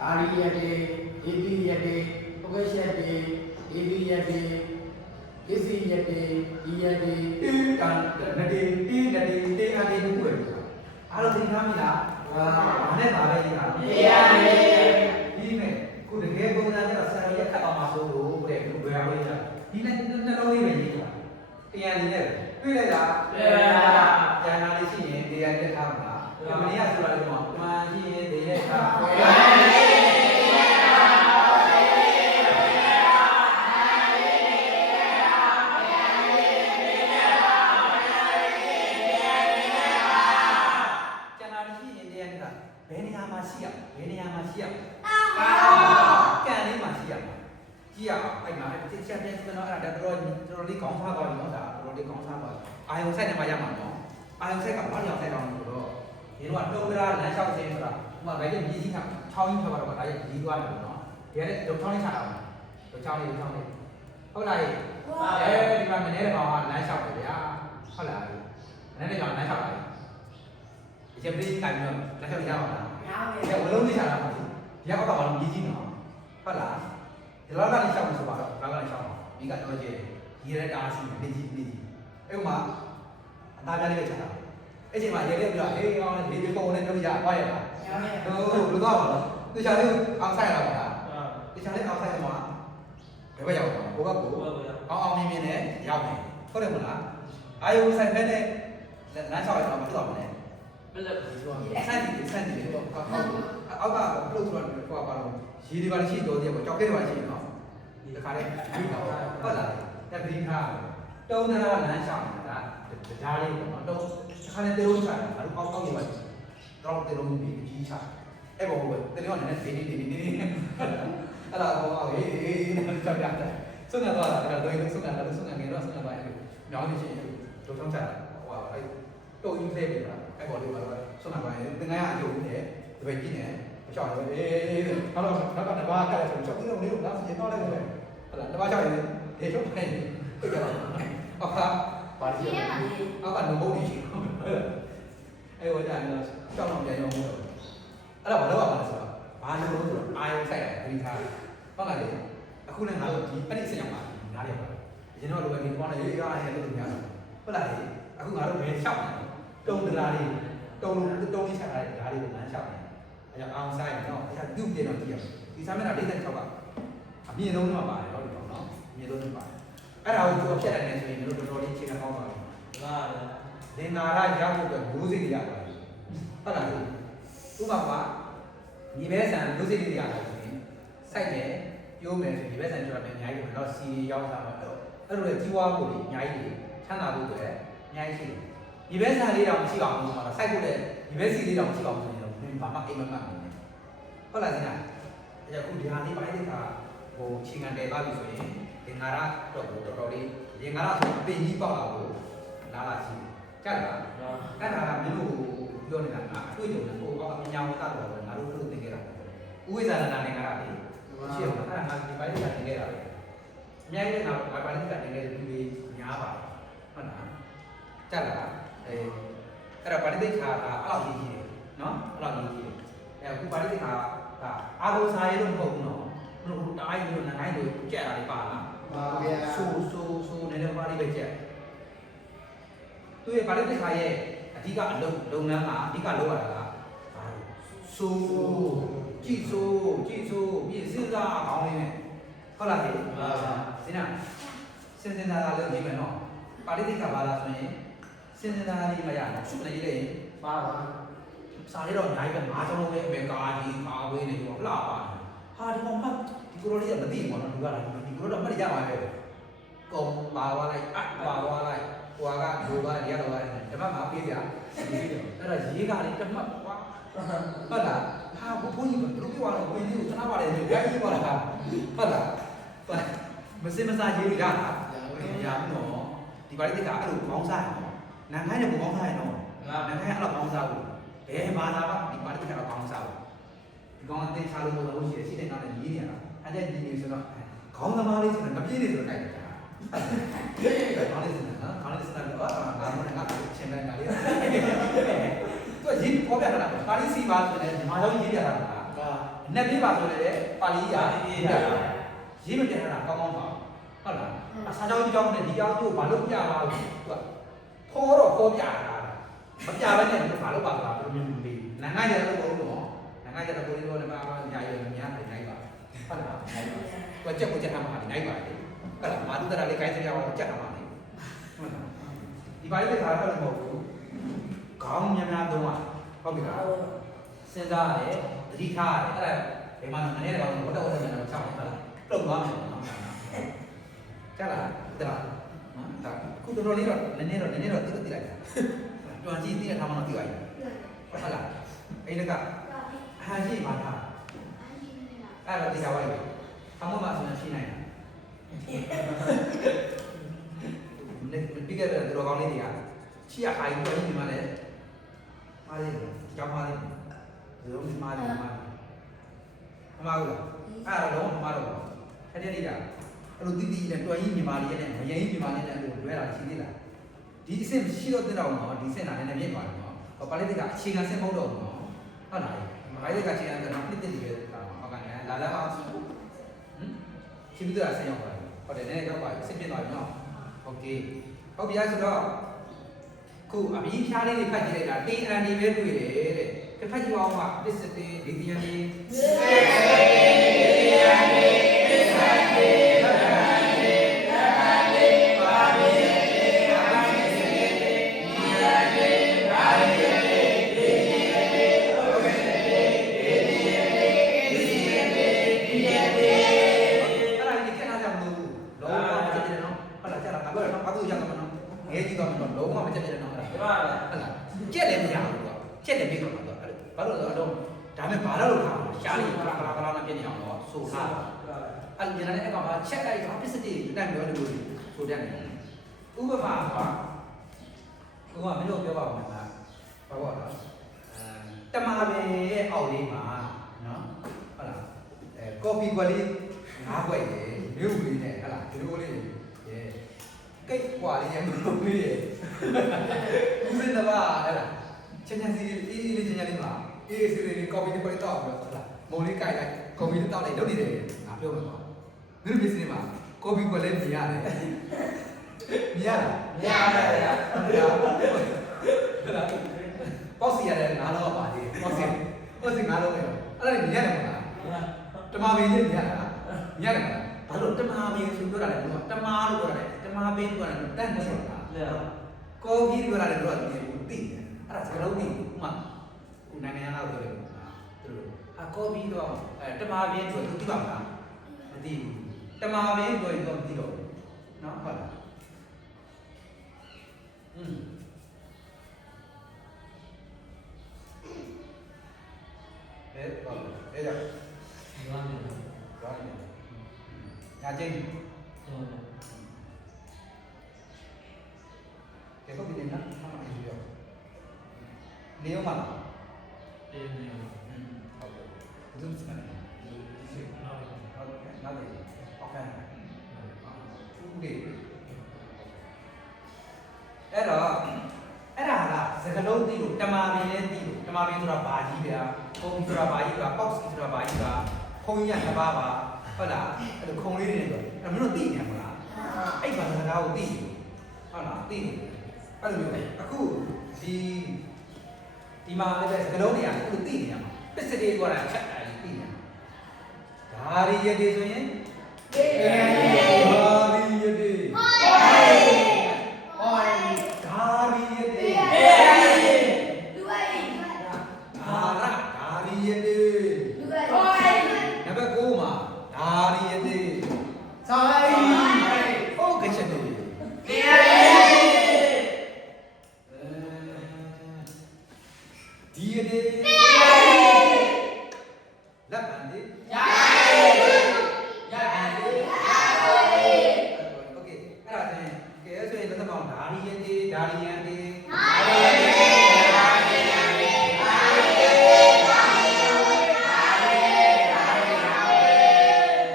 အာရိယတေဣတိယတေပဝိရှတေဣတိယတေကိစီယတေဒီယတေ တေတန်နတေတေနတေတေအတေကိုပြောအားလုံးသိသားမိလားဟာနဲ့ပါပဲကြီးလား တေယတေ ဒီမဲ့ခုတကယ်ပုံစံနဲ့ဆရာရဲ့ခက်အောင်မဆိုးလို့တဲ့ဘယ်လိုလဲဒီနဲ့နှလုံးလေးပဲရေးတာတရားနေနဲ့တွေ့လိုက်တာ တေယ ကျန်တာလေးရှိရင်တရားတက်ထားမှာလားမင်းကဆိုတာလေတော့မှန်ရှိရင်တရားထား တေယ ကျန်တာရှိရင်တရားနေတာဘယ်နေရာမှာရှိရဘယ်နေရာမှာရှိရကန်လေးမှာရှိရကြည့်ရအောင်အဲ့မှာတစ်ချက်ပြန်စတော့အဲ့ဒါတော်တော်လေးကောင်းစားသွားပြီနော်ဒါတော်တော်လေးကောင်းစားသွားအာယုံဆိုင်နေမှာရမှာနော်အာယုံဆိုင်ကဘာကြောင့်ဆိုင်တော့ဆိုတော့ဒီတော့တုံးကရာလမ်းလျှောက်ခြင်းဆိုတာဥပမာဗိုက်တဲ့မြည်ကြီးကချောင်းကြီးထွက်သွားတော့ဒါရဲ့ဒီသွားတယ်နော်ဒီကနေ့ဒုံချောင်းလေးချတာပါဒုံချောင်းလေးဟုတ်လားအဲဒီမှာမနေ့ကကောင်ကလမ်းလျှောက်တယ်ဗျာဟုတ်လားမနေ့ကကောင်လမ်းလျှောက်တယ်ဒီချက်ပြီးကန်ပြီးတော့လမ်းလျှောက်ရအောင်လားဒီဝလုံးလေးချတာပါဒီကတော့ဘာလို့မြည်ကြီးနော်ဟုတ်လားဒီလောကလေးလျှောက်လို့ဆိုပါတော့လောကလေးလျှောက်ပါဒီကတော့ကျဲဒီရဲတားရှိနေကြီးအဲ့မှာအသားပြားလေးပဲချတာအဲ့ချိန်မှာရဲလေးပြီးတော့ဟေးအောင်လေဒီပုံနဲ့တို့ရသွားရတာဟုတ်လို့တော့ပါလားဒီချာလေးအောင်ဆိုင်ရတာပါလားဒီချာလေးအောင်ဆိုင်မှာဘယ်ဘက်ရောက်မှာကိုကကိုအောင်မြင်မြင်နဲ့ရောက်မယ်ဟုတ်တယ်မလားအာယုဆိုင်ဖက်နဲ့လမ်းလျှောက်ရတော့မဖြစ်တော့ဘူးလေ ဘယ်လို ဆန့်တယ်အောက်ကပလုတ်ဆိုတော့ကိုကပါတော့ရေဒီပါရှိတော့တယ်ပေါ့ကြောက်ခဲတွေပါရှိနော်ဒီခါလေးဟုတ်လားတက်ပြီးထားတုံးနာလမ်းလျှောက်နေတာဒါလေးပေါ့နော်တုံးခါလေးတေလုံးချတာဘာလို့ကောက်နေပါလဲတော့တေလုံးပြီးကြီးချအဲ့ဘောကတေလုံးကလည်းနေအဲ့ဒါတော့ဟေးနဲ့ကြောက်ရတယ်စွန့်သွားတာအဲ့တော့စွန့်ငယ်တော့စွန့်ငယ်တော့စွန့်သွားတယ်ညောင်းနေချင်းတို့ထုံးချတာဟိုအဲ့တုံးကြီးသေးတယ်အဲ့ဘောလေးကတော့စွန့်သွားတယ်တင်ငါအကျိုးနဲ့ဒီပဲကြီးနေကြောက်တယ်နောက်တော့တဘာကလည်းဆိုကြောက်ပြီးတော့နေတော့နောက်စီတော့လည်းဟုတ်လားတဘာကြောက်ရင်ဒေချုပ်ဖိုင်ပြကြတော့အခါပါရီအောက်ကနဘုတ်ကြီးအဲ့ဟိုကြာနေတော့ကြောက်တော့ပြန်ရောအဲ့ဒါဘာလို့ပါလဲဆိုတော့ဘာလို့လဲဆိုတော့အာယုံဆိုင်တယ်ခရီးထားဟုတ်လားလေအခုလည်းငါတို့ဒီအဲ့ဒီစက်ရောက်ပါနားရပါအရင်တော့လိုပဲဒီပေါ်နေရေးအားနဲ့လုပ်နေရတယ်ဟုတ်လားလေအခုငါတို့ဘယ်လျှောက်နေတုံးတရားလေးတုံးလေးချက်ထားတဲ့ဓာတ်လေးကိုလမ်းလျှောက်နေအဲကြောင့်အောင်ဆိုင်တော့အဲပြုတ်ပြေတော့ကြည့်ရဒီစာမျက်နှာ46ကအမြင့်ဆုံးတော့ပါတယ်ဟုတ်တယ်ပေါ့နော်အမြင့်ဆုံးပါတယ်အဲ့ဒါကိုသူဖြတ်တယ်ဆိုရင်တို့တော်တော်လေးချိန်ကောင်းပါပြီ ငါလဲ လင်္ကာရရဖို့အတွက်မျိုးစိတ်တွေရပါတယ်ဟုတ်လားဥပမာညီပဲဆန်မျိုးစိတ်တွေရတယ်ဆိုရင်စိုက်တယ်ပြိုးမယ်ဆိုရင်ညီပဲဆန်ကျွတ်တယ်အများကြီးပဲတော့စီရောက်တာတော့အဲ့လိုလေကြီးဝါဖို့တွေအများကြီးတွေချမ်းသာဖို့အတွက်အများကြီးရှိတယ် ဒီဘက်ဆန်လေးတောင်မရှိပါဘူးမှာစိုက်ဖို့တဲ့ဒီဘက်စီလေးတောင်မရှိပါဘူးဆိုရင်တော့ဘာမှအိမ်မမှတ်ဘူးဟုတ်လားစင်နာအဲ့အခုဒီဟာလေးပိုင်းတဲ့ခါဟိုခြေခံတယ်သွားပြီဆိုရင်ဒီငါရတော့တော်တော်လေးဒီငါရဆိုအပင်ကြီးပေါက်လာကိုလာလာရှိကြက်လားအဲ့ဒါကမင်းတို့ပြောနေတာအတွေ့အကြုံနဲ့ဟိုအညာဝတ္တတော်ငါတို့တို့သင်ခဲ့တာဥဝိဇ္ဇာနာနဲ့ငါရလေးရှိအောင်အဲ့ဒါငါဒီပိုင်းကသင်ခဲ့တာပဲအများကြီးကငါပိုင်းကသင်ခဲ့တဲ့လူတွေများပါတယ်ဟုတ်လားကြက်လားအဲ့ဒါပါဠိတိခါကအဲ့လောက်ကြီးတယ်နော်အဲ့လောက်ကြီးတယ်အဲ့အခုပါဠိတိခါကအာဂုစာရေးလို့မဟုတ်ဘူးနော်ဘလို့တအားကြီးလို့ငိုင်းလို့ကြက်တာလေးပါလားပါဗျာ ဆိုနည်းနည်းပါဠိပဲကြက်သူရဲ့ပါဠိတိခါရဲ့အဓိကအလုပ်ငန်းမှာအဓိကလုပ်ရတာကဘာလဲဆိုကြည့်ဆိုပြီးစဉ်းစားအောင်လေးနဲ့ဟုတ်လားဟဲ့စဉ်းနာစဉ်းစားတာလည်းကြည့်မယ်နော်ပါဠိတိခါဘာလားဆိုရင်စဉ်းစားလေးမရဘူးစုနေလေပါပါ စာလေးတော့အများကြီးပဲ၅ကျောင်းလုံးပဲအမေကာကြီးကာဝေးနေရောလှပါဟာဒီကောင်မှဒီကိုလိုလေးကမသိဘူးပေါ့နော်ဒီကလာဒီကိုလိုတော့မရပါဘူးကောပါဝါလိုက်ပါဝါလိုက်ဟိုကဒိုကရတော့ဓမ္မမှာပြေးကြအဲ့ဒါရေးကလေးတမတ်ကွာဟုတ်လားဟာဘုန်းကြီးကဘယ်လိုပြောရလဲဝင်းလေးကိုသနာပါတယ်လေရိုက်ရေးပါလားဟုတ်လားမစင်မစားရေးရတာရဘူးနော်ဒီပါဠိတိကအဲ့လိုကောင်းစားရနော်နန်ခိုင်းနဲ့ကောင်းစားရနော်နန်ခိုင်းအဲ့လိုကောင်းစားဘူးဘယ်ဘာသာမှဒီပါဠိတိကတော့ကောင်းစားဘူးဒီကောင်အသိချလို့လို့ရှိတဲ့ကောင်နဲ့ရေးနေတာအဲ့ဒါဒီနေဆိုတော့ခေါင်းသမားလေးဆိုတော့မပြေးနေဆိုတော့ကြိုက်တယ်ခေါင်းလေးစနေတာခေါင်းလေးစနေတာတော့ငါမနဲ့ငါချင်းလိုက်တာလေသူကရေးပေါ်ပြတာပါဠိစီပါဆိုတဲ့မာရောက်ရေးပြတာကအနက်ပြေးပါဆိုတဲ့ပါဠိရာရေးပြတာရေးမပြတာကောင်းပါဟုတ်လားအစာကြောင်းကြောင်းနဲ့ဒီကြောင်းတို့ဘာလို့ပြပါလဲသူကခေါ်တော့ခေါ်ပြတာမပြဘဲနဲ့ဘာလို့ပါလားဘယ်လိုမျိုးလဲနိုင်ငံရတဲ့ဘောလုံးနိုင်ငံရတဲ့ဘောလုံးနဲ့ပါညာရည်များနိုင်ပါဟုတ်လားကိုကြက်ကိုကြက်ထားမှာနိုင်ပါတယ်ဟုတ်လားမာတုတရာလေးခိုင်းစရာတော့ကြက်ထားမှာနေဟုတ်လားဒီပါလေးခါတော့မဟုတ်ဘူးခေါင်းများများသုံးဟုတ်ပြီလားစဉ်းစားရတယ်သတိထားရတယ်အဲ့ဒါဘယ်မှာနည်းနည်းတော့ဝတ်တော့နေတာတော့ချောင်းဟုတ်လားပြုတ်သွားမယ်နော်ကြလားတလားနော်ဒါခုတော်တော်လေးတော့နည်းနည်းတော့တိလိုက်တာတွန်ကြည့်သိတဲ့ထားမှတော့သိပါရဲ့ဟုတ်လားအဲ့ဒါကဟာရှိပါလားအဲ့တော့ဒီကဝိုင်းအမှမဆိုရင်ရှိနိုင်တာဒီကတဲ့တော်ကောင်းလေးတွေကချီရခိုင်တွန်ကြည့်ဒီမှာလေမားလေးကြောင်းမားလေးဒီလိုမားလေးအမှားဘူးလားအဲ့တော့မမားတော့အဲ့ဒီကအဲ့လိုတိတိနဲ့တွန်ကြီးမြန်မာလေးနဲ့မယိန်းမြန်မာလေးနဲ့အဲ့လိုလွဲတာရှိသေးလားဒီအစ်စ်ရှိတော့တဲ့တော့နော်ဒီစင်တာလည်းမြင့်ပါတယ်နော်ဟောပါဠိတိကအခြေခံစင်မဟုတ်တော့ဘူးနော်ဟုတ်လားပါဠိတိကအခြေခံကတော့နှစ်တိပဲဟုတ်ကဲ့လာလာအောင်ဟမ်ရှိပြီးတော့ဆင်ရောက်ပါတယ်ဟုတ်တယ်နည်းနည်းတော့ပါဆင်ပြသွားပြီနော်โอเคဟုတ်ပြီဆိုတော့ခုအပြီးဖြားလေးတွေဖတ်ကြည့်လိုက်တာ TN တွေပဲတွေ့တယ်တဲ့ဖတ်ကြည့်အောင်ပါပစ္စတေဒီတီယန်လေးကြက်လည်းမရဘူးကွာကြက်လည်းပြီးတော့မှာတော့ဘာလို့လဲဆိုတော့ဒါပေမဲ့ဘာလို့ထားလဲရှားလေးကလာနဲ့ပြနေအောင်တော့ဆိုထားအဲ့ဒီနေ့အဲ့ကောင်ကချက်လိုက်တာပစ္စတိတန်းပြောလို့ဆိုတဲ့နေဥပမာကမင်းတို့ပြောပါဦးမှာဘာပေါ့နော်တမာပင်ရဲ့အောက်လေးမှာနော်ဟုတ်လားကော်ဖီကွက်လေး၅ခွက်ရေမြို့လေးနဲ့ဟုတ်လားဒီလိုလေးရေကိတ်ကွာလေးရဲ့မြို့လေးရဲ့ဦးစင်တပါဟဲ့လားချင်ချင်စီအေးလေးချင်ချင်လေးပါအေးစီလေးကော်ဖီတစ်ခွက်တောက်ပြီးတော့ဟုတ်လားမုံလေးကြိုက်လိုက်ကော်ဖီတောက်လိုက်လုပ်နေတယ်ငါပြောမှာပါမင်းတို့ပြည်စင်းမှာကော်ဖီကွက်လေးမြင်ရတယ်မြင်ရလားမြင်ရတယ်ဟုတ်လားပေါ့စီရတယ်ငါတော့ပါသေးပေါ့စီငါတော့ပဲအဲ့ဒါမြင်ရတယ်မလားတမာပင်ကြီးမြင်ရလားမြင်ရတယ်မလားဘာလို့တမာပင်ဆိုပြောတာလဲတမာလို့ပြောတာလဲတမာပင်ပြောတာတန်းနေဆိုတာကော်ဖီပြောတာလည်းတော့သိတယ်အဲ့ဒါစကားလုံးသိဥမာခုနိုင်ငံသားပြောတယ်သူတို့ကော်ဖီတော့တမာပင်ဆိုသူသိပါမလားမသိဘူးတမာပင်ပြောရင်တော့မသိတော့ဘူးနော်ဟုတ်လား အဲ့ဒါညာချင်းကဲဟုတ်ပြီနော်ဟာမင်းပြောနေအောင်မလားဟုတ်ကဲ့ဘယ်လိုစမ်းလဲဟုတ်ကဲ့နားလေโอเคဦးလေးအဲ့ဒါလားစကလုံးသိလို့တမာပင်လည်းသိလို့တမာပင်ဆိုတာဘာကြီးဗျာခုံဆိုတာဘာကြီးကပေါက်စီဆိုတာဘာကြီးကခုံရနှစ်ပါးပါဟုတ်လားအဲ့လိုခုံလေးတွေဆိုအဲ့မင်းတို့သိနေမလားအဲ့ဘာစကားကိုသိဟုတ်လားသိနေအဲ့လိုမျိုးအခုဒီမှာလည်းပဲစကလုံးတွေကအခုသိနေရမှာပစ္စည်းတွေကလည်းချက်တယ်သိနေဒါရီရည်ဆိုရင်ဒါရီရည်ဒါရီရည်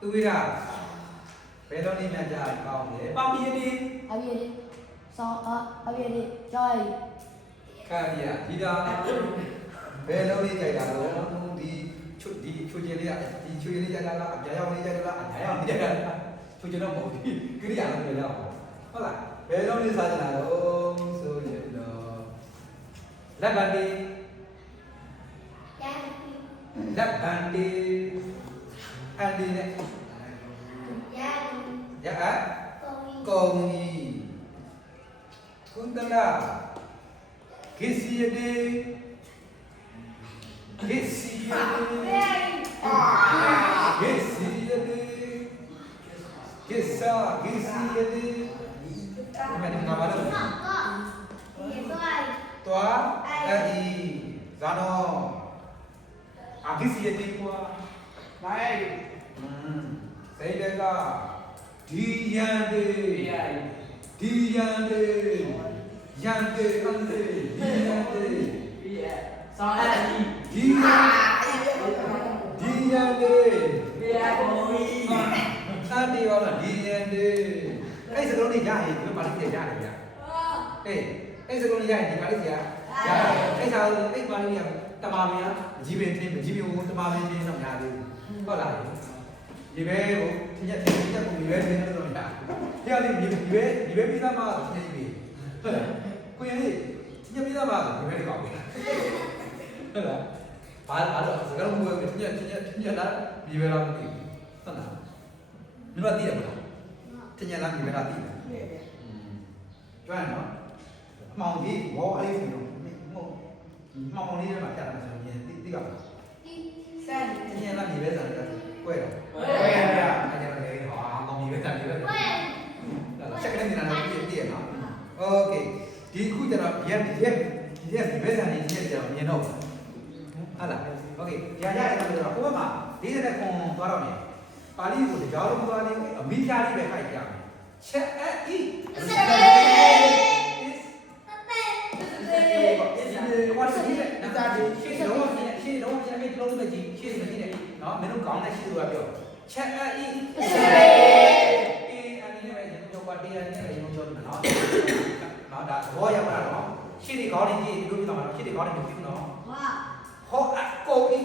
သူဝိရဘယ်လိုနေမြတ်ကြကောင်းလဲပေါင်းရည်ဒီအဘိယဆောင်းအဘိယကျော်ခါရဒီတာဘယ်လိုနေကြတာလဲဒီချွတ်ချင်လေးဒီချွတ်ချင်လေးကြတာလားအပြာရောက်နေကြတာလားအညာရောက်နေကြတာလားချွတ်ချင်တော့မဟုတ်ဘူးကိရိယာလည်းပြောရအောင်ဟုတ်လားဘယ်လိုနေစားကြတာလဲဆိုရင်တော့လက်ဗန်ဒီလက်ဗန်ဒီအန်ဒီနဲ့ရကုံကြီးကုန္တလာကိစီယဒေကိစီယဒေကိစီယဒေကိစာကိစီယဒေမင်းကဘာလို့တွာအဲ့ဒီဇာနောအကိစီယဒေကွာနိုင်စိတ်တကဒီယန်တေဒီယန်တေယန်တေအန်တေဒီယန်တေဆောင်းလိုက်ဒီယန်တေစာတီရောလားဒီယန်တေအဲ့စကလုံးလေးရရင်ဒီမှာလေးရတယ်ဗျာအဲ့စကလုံးလေးရရင်ဒီမှာလေးရတယ်အဲ့စာအဲ့ပါလေးရတမာမင်းကြီးပင်တင်းကြီးပင်ကိုတမာမင်းတင်းတော့ညာသေးဟုတ်လားဒီဘဲကိုညက်ကိုဒီဘဲတင်းတော့ညာတရားလေးဒီဘဲပြီးသားမှာညက်ပြီးဟုတ်လားကိုရင်လေးညက်ပြီးသားမှာဒီဘဲလေးကောက်ပြီဟုတ်လားဘာလို့စကားလုံးကိုညက်လာဒီဘဲတော့မသိဟုတ်လားမင်းတို့သိရမလားညက်လာဒီဘဲတော့သိတယ်ကျွမ်းနော်အမောင်ကြီးဘောအဲ့ဒီဆိုတော့မောင်လေးမှာပြတာဆိုရင်သိပါ့မလားစမ်းညက်လာဒီဘဲစားတယ်ကွဲတော့ကွဲရဗျာအဲ့ဒါလည်းဟာမောင်ကြီးပဲစားတယ်ပဲကွဲစက်ကလေးနေတာတော့ပြည့်နော်โอเคဒီခုကျတော့ရက်ဒီဘဲစားနေဒီရက်ကျတော့မြင်တော့ဟုတ်လားโอเคရအဲ့ဒါဆိုတော့ကိုယ်မှာဒီတဲ့ခွန်သွားတော့မယ်ပါဠိကိုကြောင်းလုံးသွားနေအမိဖြားလေးပဲခိုက်ကြမယ်ချက်အီဘာလို့ဒီလဲဒါကြည့်ရှင်းတော့ရှင်းတော့ကျွန်တော်တို့ကြည့်ရှင်းမကြည့်နဲ့နော်မင်းတို့ကောင်းတဲ့ရှင်းလို့ပြောချက်အီအေးအနည်းနဲ့ကျွန်တော်တို့တရားနဲ့ကျွန်တော်တို့နော်နော်ဒါဘောရပါတော့ရှင်းဒီကောင်းနေကြည့်ဒီလိုပြောမှာရှင်းဒီကောင်းနေကြည့်နော်ဟောအကိုအီ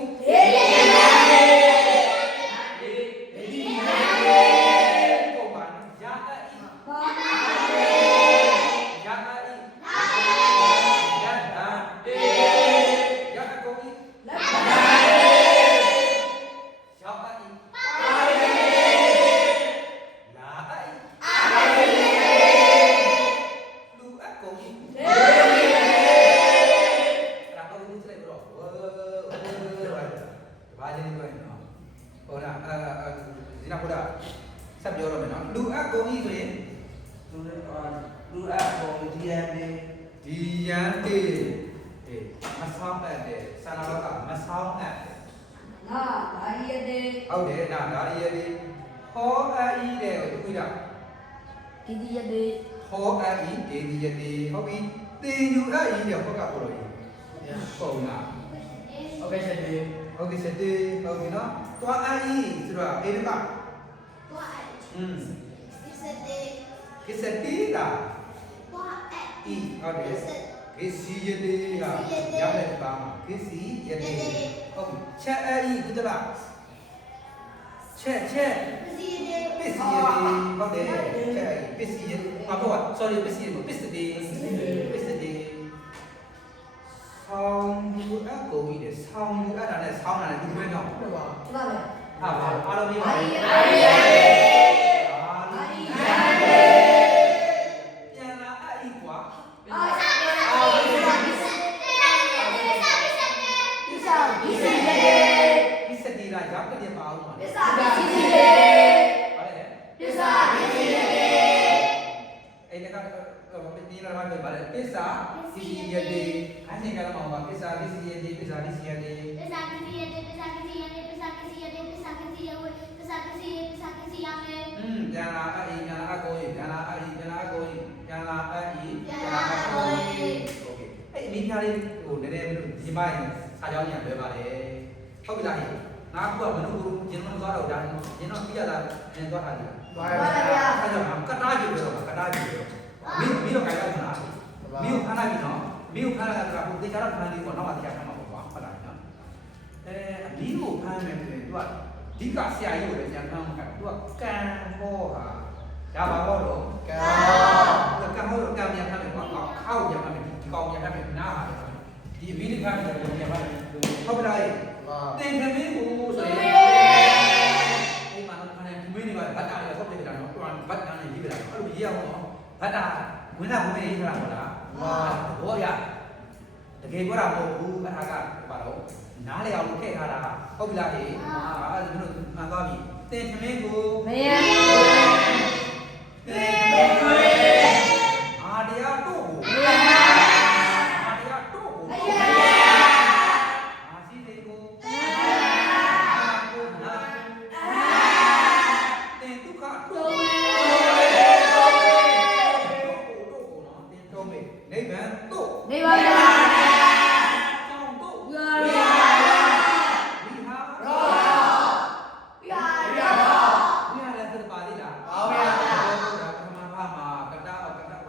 e တဲ့သူက ဒီဒီရတဲ့ ဟောအီဒေဒီယတေဟုတ်ပြီတင်ယူအီတဲ့ဟုတ်ကပေါ်လို့ပုံလား ဟုတ်ကဲ့ချက်လေး ဟုတ်ကဲ့စတေဟုတ်ပြီနော်သွားအီဆိုတော့အေးက တော့ อืม ဒီစတဲ့ ကိစတေတာ တော့ အီဟုတ်တယ်ကိစီယတေကရတဲ့ပါကိစီယတေဟုတ်ပြီချက်အီကုတလားချက် ဒီတဲ့ ပစ္စည်းယတေဟုတ်တယ်ချက်ပစ္စည်းယအဘော sorry ပစ္စည်းယပစ္စတေပစ္စတေဆောင်းယူအကိုကြီးတဲ့ဆောင်းယူအတာနဲ့ဆောင်းတာနဲ့ဒီဘက်တော့ ဟုတ်ပါ ဒီပါမယ် ဟာပါအားလုံးပြီးပါပြီ အာရီယာပြန်လာအီကွာ အာဒီစတဲ့ဒီစတဲ့ဒီစတဲ့ ဒီစတီလာရောက်ပြပါအောင်ပါ ဒီစတဲ့ဒီစတဲ့ ဟာလေ ဒီစတဲ့ဒီစတဲ့ အဲ့ဒါကဒီလာမှာပဲပစ္စာစီယတေအစင်ကလည်းမှာပါပစ္စာစီယတေပစ္စာစီယတေ ပစာကစီယတဲ့ပစာကစီယတဲ့ပစာကစီယတဲ့ပစာကစီယဝပစာကစီယပစာကစီယမယ် ပြန်လာအီပြန်လာအကိုကြီးပြန်လာအီပြန်လာအကိုကြီးပြန်လာအီ ပြန်လာအကိုကြီး โอเคအဲ့ဒီပြားလေးဟိုနည်းနည်းဒီမိုင်းစာကြောင်းညာလွယ်ပါတယ်ဟုတ်ပြီလားငါကမနုဘူးကျင်းမသွားတော့ဒါကျင်းတော့ပြရတာကျင်းသွားတာလေ ပါ ပါဗျာ အဲ့တော့ကတားကြည့်ပြောကတားကြည့်ပြောမင်းတော့ကြိုက်လိုက်မလားမင်းကိုခဏလိုက်ပြီနော်မင်းကိုခဏလိုက်တာကိုတေချာတော့ခဏလေးပေါ့နောက်ကတရားခဏမှာပေါ့ကွာဟုတ်လားနော်အမင်းကိုဖမ်းမယ်ဆိုရင် तू ကဒီကဆရာကြီးကိုလည်းညာဖမ်းမှာ तू ကကံဟောဟာဒါပါတော့တော့ကံကံဟောကံညာဖမ်းမယ်ကွာခောက်ညာဖမ်းမယ်ဒီကောင်ညာဖမ်းမယ်နားဟာဒီအမင်းလေးဖမ်းမယ်ညာဖမ်းမယ်ဟုတ်ပြီလားတင်ခမင်းကိုဆိုရင်အိမ်မှာခဏဒီမင်းတွေပါဗတ်တာလည်းဟုတ်တယ်ကြာနော် तू ကဗတ်တာနဲ့ရေးပြတာအဲ့လိုရေးရအောင်နော်ဗတ်တာဝင်တာဘုမေးရေးထားတာဟုတ်လားဘောရတကယ်ပြောတာမဟုတ်ဘူးအဲ့ဒါကဘာလို့နားလေအောင်ထည့်ထားတာဟုတ်ပြီလားဟေးအဲ့ဒါမျိုးမှန်သွားပြီတင်ခမင်းကို မယံ တင်ခမင်းကိုအာတရားတို့ကို မယံ အာတရားတို့ကို မယံ အာစီစိတ်ကိုအာကိုနာတင်ဒုက္ခတို့ကိုနိဗ္ဗာန်တို့ နေပါဗျာ ကျောင်းတို့ ဗျာ ဝိ ဗျာ ဟာရောဗျာဗျာ ဝိဟာလည်းသပါလိလားပါဗျာပထမဘာမှာကတာကတာက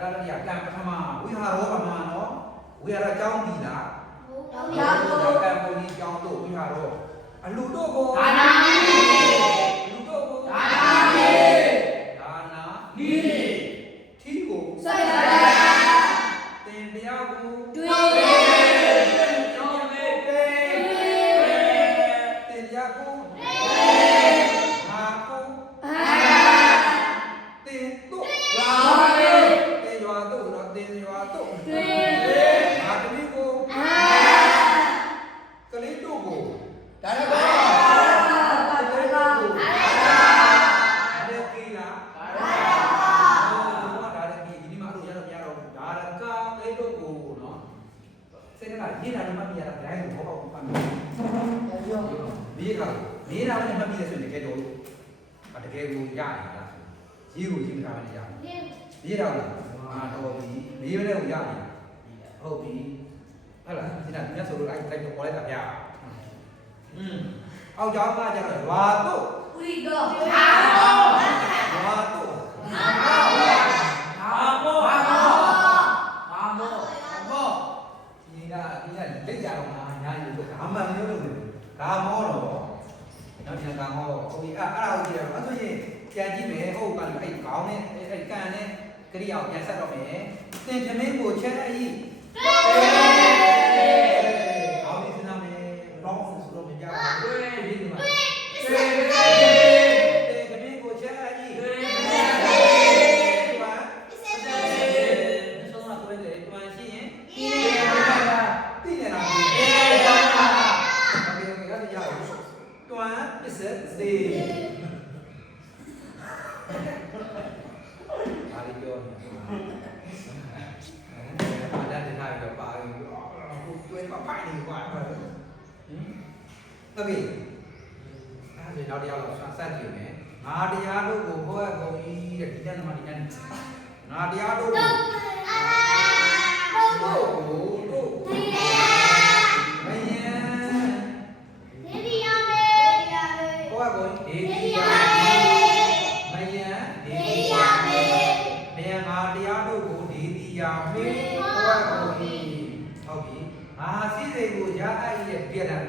တာလည်းရကံပထမဝိဟာရောပမာနော်ဝိဟာရကျောင်းပြီလား ဗျာတို့ ကံပုံကြီးကျောင်းတို့ဝိဟာရောအလူတို့ကို ဒါနာမီ အလူတို့ကို ဒါနာမီ ဒါနာ ဒီ ထီကို စိုက်ပါ တင်တရားကို တွေ့ ကျောင်းလေးတင်တရားကိုဟာကို အာ တင်တို့ ဘာ တင်ရွာတို့တော့တင်ရွာတို့ တွေ့ ဟာတမီကို အာ ကလေးတို့ကို ဒါလည်းပါ ဘာဘာ ကလေး ဘာ တို့ကိုဒါကီလာဒါလည်းဒီဒီမှာလို့ရတော့မရတော့ဘူးဒါလည်းကာကလေးတို့ကိုနော်စိတ်ကရေးတာလည်းမပြရတာဒိုင်းကိုဘောပေါက်ပတ်မယ်မြေကမြေတာလည်းမပြည့်ဆိုရင်တကယ်တော့တကယ်ကိုရနေတာရေးကိုရေးတာလည်းရတယ် ရေးတော့လားအာတော့ပြီလေးပဲကိုရနေတာဟုတ်ပြီဟုတ်လားဒီကညဆိုလို့လိုက်တော့ပေါ်လိုက်တာဗျာအောက်ကျောင်းကကျတော့ရွာတို့ ဥရိတော့ ရွာတို့ ဟာဘောဟာဘော ဒီကလက်ကြတော့မှာညာရီဆိုဒါမှန်မျိုးလို့ဒါမောတော့နောက်ဒီကမောဟိုအဲ့ဒါကိုကြည့်ရတော့အဲ့ဆိုရင်ပြန်ကြည့်မယ်ဟုတ်ပါလို့အဲ့ခေါင်းနဲ့အဲ့ကန်နဲ့ကရိယာကိုပြန်ဆက်တော့မယ်သင်သမင်းကိုချက်အကြီးအောင်းနေစနာမယ်ဘောင်းဆိုတော့မကြဘူးဒီမှာသင်သမင်းကိုချက်အကြီးဘာဆုံးမကွဲတယ်တွန်ရှိရင်တိနေလားโอเคရရတွန်ပစ္စစေအားရပြောနေတာဒါတထားပြီးတော့ပါပြီးကိုကျွဲပါပိုက်နေကွာโอเคအဲ့ဒါ တရားလို့စကြည့်မယ်ငါတရားတို့ကိုဟောအပ်ကုန်၏တဲ့ဒီတန်းမှာဒီတန်းငါတရားတို့ကိုမယံဒေဒီယာမေ ဟောအပ်ကုန်ဒေဒီယာမယံဒေဒီယာမေမယံငါတရားတို့ကိုဒေဒီယာမေဟောအပ်ကုန်၏ဟုတ်ပြီငါစည်းစိမ်ကိုရအပ်၏တဲ့ပြည့်တယ်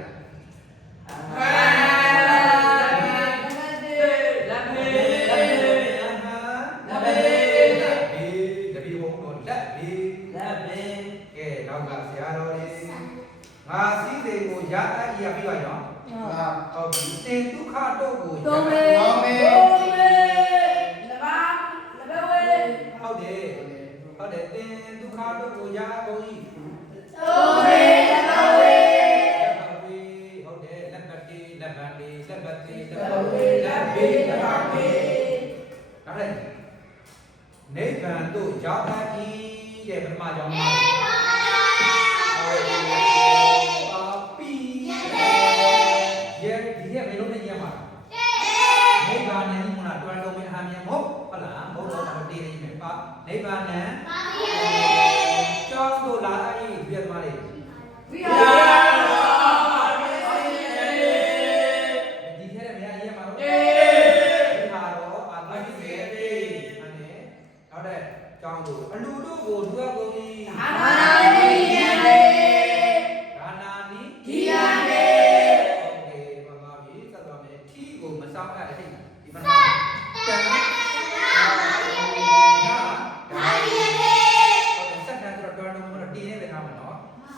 ငါစည်းစိမ်ကိုရအပ်ရပြီးပါရောဟုတ်ပြီတင်ဒုက္ခတို့ကိုရဟုတ်တယ်ဟုတ်တယ်တင်ဒုက္ခတို့ကိုရအကုန်ကြီးဟုတ်တယ်လက်ပတ်တီလက်ပတ်တီလက်ပတ်တီလက်ပတ်တီလက်ဘေးလက်ပတ်တီဒါနဲ့နိဗ္ဗာန်တို့ရောက်အပ်တဲ့ပထမကြောင့်ပါနိဗ္ဗာန်နဲ့ကျောင်းတို့လာအဲ့ဒီပြတ်သွားတယ်ဒီထဲနဲ့မရရေးမှာတော့ဒီမှာတော့အာသတိစေတဲ့အနေနောက်တဲ့ကျောင်းတို့အလူတို့ကိုလူအကုန်ကြီးဒါနာနီဒီယနေโอเคပါပါပြီသတ်သွားမယ်ထီကိုမစောင့်ရတဲ့ဒီမှာတန်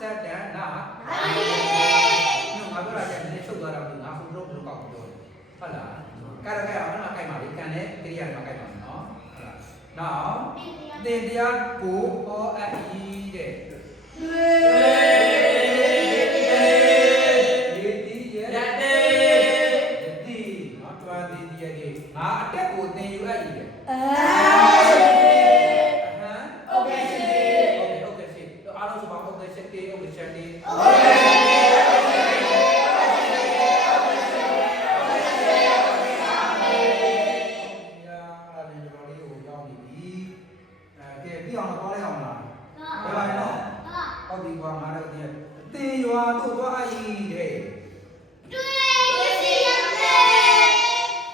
ဆက်တန်နာညငါပြောတာကျနေချုပ်သွားတာဘူးငါဖုန်းလို့ပြောကောက်ပြောတယ်ဟုတ်လားကဲတော့အဲ့မှာကြိုက်ပါလေကန်တဲ့ကိရိယာမှာကြိုက်ပါမယ်နော်ဟုတ်လားနောက်တင်တရားကိုဟောအပ်ဤတဲ့ငါအတက်ကိုသင်ယူအပ်ဤတဲ့တင်ရွာတို့သွားအပ်တဲ့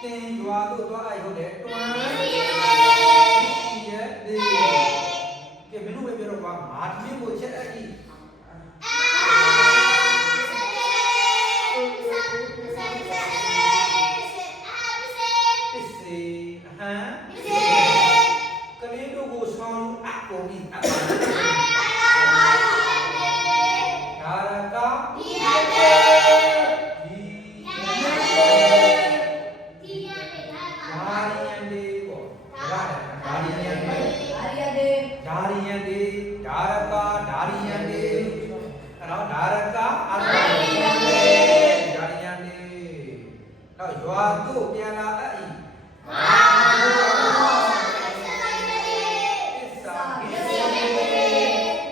တင်ရွာတို့သွားအပ်ဟုတ်တယ်တွန်းရဲ့ဒီကဲမင်းတို့ပဲပြောတော့ကွာငါဒီကိုချက်အပ်ကြီးပစ္စည်းဟမ်ကလေးတို့ကိုဆောင်းအပ်ကုန်ပြီအပ်ရွာတို့ပြန်လာအပ်ဤ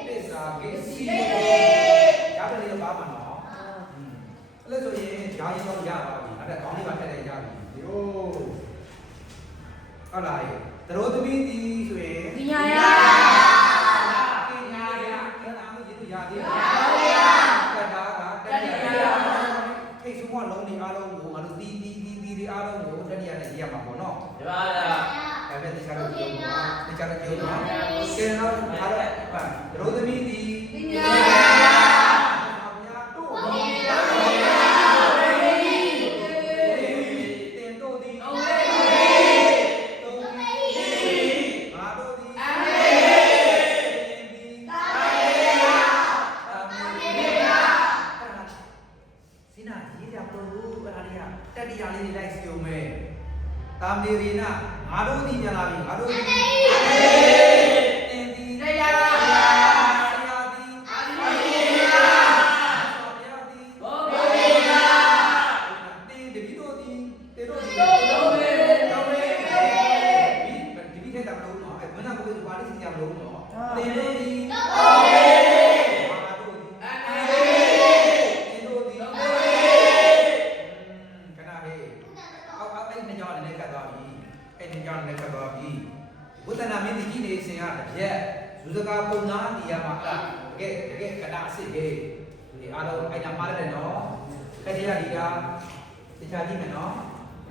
ပစ္စာကိစီရပါလေပါမနော်အဲ့လိုဆိုရင်ဂျာကြီးတော့ရပါပြီအဲ့ဒါခေါင်းလေးပါထည့်လိုက်ရပြီဒီလိုဟုတ်လားသရိုးသမီးတီဆိုရင်ပညာရအဲ့ဒါမှရည်ရသေးတယ်ကတာကတတိယခိတ်ဆုံးကလုံးနေအားလုံးကိုငါတို့တီးအားလုံးကိုတတိယနဲ့ရေးရမှာပေါ့နော်။ဒါပါလား။အဲ့ဒါတခြားတော့ပြောမှာ။တခြားတော့ပြောမှာ။ကဲတော့အားတော့ပါ။ဒရုသမီးဒီပညာတို့တင်တို့ဒီငါတို့ဒီစီနာရေးရတော့ဘူးအဲ့ဒါလေးကတတိယလေးတွေလိုက်စီုံမဲ့တာမေရီနာငါတို့ဒီပြန်လာပြီငါတို့ဒီတင်ဒီတရားဒီအာဒီယာဆောပြာဒီဘောဘေယာတင်ဒီဗီတို့ဒီတေတို့ဒီတော့ဘေဒီထက်တာမလို့နော်အဲ့ဘယ်နာကိုပါလိစီကြမလို့နော်တင်တို့ဒီတော့ဘေ ဝိသနာမင်းကြီးနေစင်ကတပြက်ဇူစကာပုံနာနေရာမှာအဲ့တကယ်ကတာစစ်ဟေးဒီအားလုံးအဲ့ဒါမှားတယ်နော်ခက်ရဒီကတခြားကြည့်မယ်နော်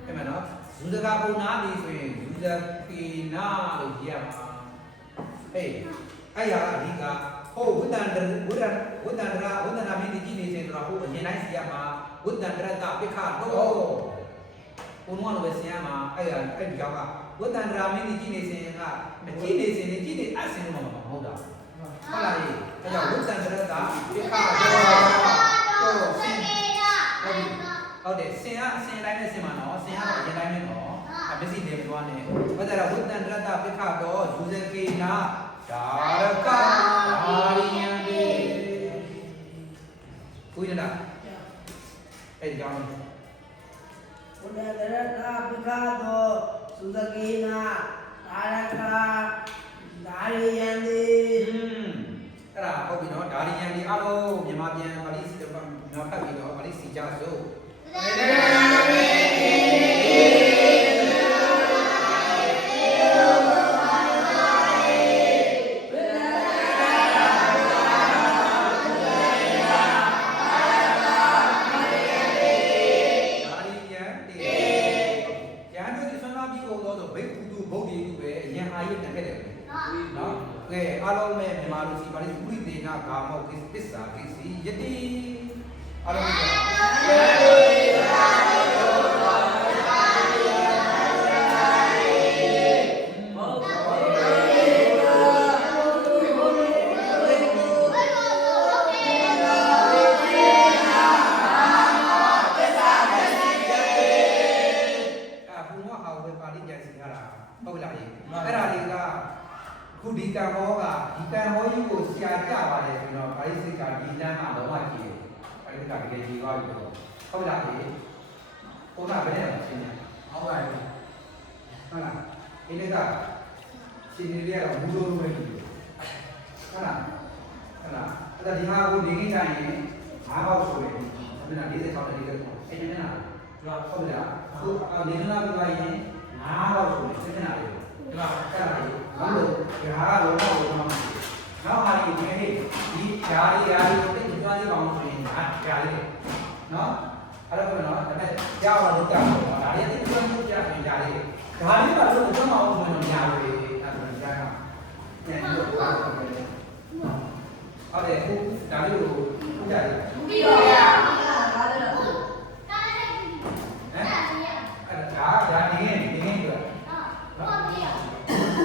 အဲ့မယ်နော်ဇူစကာပုံနာနေဆိုရင်ဇူစကေနာလို့ကြည့်ရမှာဟေးအဲ့ဟာအဓိကဟိုဝိသန္တနာမင်းကြီးနေစင်ဆိုတာဟိုအရင်တိုင်းစီရမှာဝိသန္တရတပိခတော့ဘုံမလို့ပဲဆင်ရမှာအဲ့ဒီကြောင့်ကဝိသန္တရာမင်းကြီးနေစင်ကမကြည့်နေစင်နေကြည့်နေအဆင်မှာမဟုတ်တာဟုတ်လားအဲ့ကြောင့်ဝိသန္တရတပိခတော့ဆင်ဟုတ်တယ်ဆင်ကအဆင်တိုင်းနဲ့ဆင်မှာနော်ဆင်ကတော့အရင်တိုင်းနဲ့နော်အမစီနေမသွားနဲ့ဘာသာဝိသန္တရတပိခတော့ယူဇကေနာဒါရကအာရိယံဒီကိုရနာအဲ့ဒီကြောင့်ဘုဒ္ဓတရတာပိခါသောသုဇကေနာဒါရကဒါရိယံတိ အဲ့ဒါဟုတ်ပြီနော်ဒါရီယန်ဒီအားလုံးမြန်မာပြန်ပါဠိနော်ဖတ်ပြီးတော့ပါဠိစီကြစို့အားလုံးနဲ့မြန်မာလူစီပါဠိဥရိသေနဂါမောကိသစ္စာကိစီယတိအားလုံးခုဒီကံဟောကဒီကံဟောကြီးကိုဆရာကြပါတယ်ဆိုတော့ပါဠိစိတ်ကဒီလမ်းမှာတော့မှကြည့်တယ်ပါဠိစိတ်ကတကယ်ကြည့်သွားပြီတော့ဟုတ်လားဒီဘုရားဘယ်နဲ့ရှင်းလဲဟုတ်ပါပြီဟုတ်လားဒီနေ့ကရှင်းနေရတော့ဘူးလို့ပဲဟုတ်လားအဲ့ဒါဒီဟာကိုနေနေကြရင်၅ပေါက်ဆိုရင်ဘယ်နဲ့46နဲ့46အဲ့ဒီနဲ့လားဟုတ်လားအခုနေလာပြီးသွားရင်၅ပေါက်ဆိုရင်စစ်နေတာလေဒီမှာအဲ့ဒါလေဘာလို့ဓာတ်ကတော့တော့နောက်ဟာဒီဒီဒီဓာတ်ရာကိုတိကျသွားလေးပါအောင်ဆိုရင်ဓာတ်လေးနော်အဲ့တော့နော်ဒါနဲ့ကြောက်ပါလို့ကြောက်တော့ဒါလေးတိကျသွားလို့ကြားရင်ဓာတ်လေးပါလို့ကျွန်တော်အောင်ဆိုရင်ညာလေအဲ့ဒါကြားရပြန်လို့ပါတော့ဟုတ်တယ်ခုဒါလေးကိုဥကြတယ်ပြီးတော့ရပါတော့ဟမ်အဲ့ဒါနေပြောဟုတ်ပြီ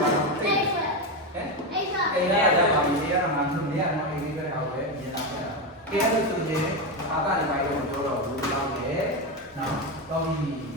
ဘာလို့အဲ့ဒါအဲ့ဒါပါပြီရမှာသူနေရတော့အေးလေးပဲဟောပဲမြင်လာခဲ့တာကဲလို့ဆိုရင်အာသာဒီပိုင်းတော့ပြောတော့ဘူးလောက်ရဲ့နော်တော့ပြီ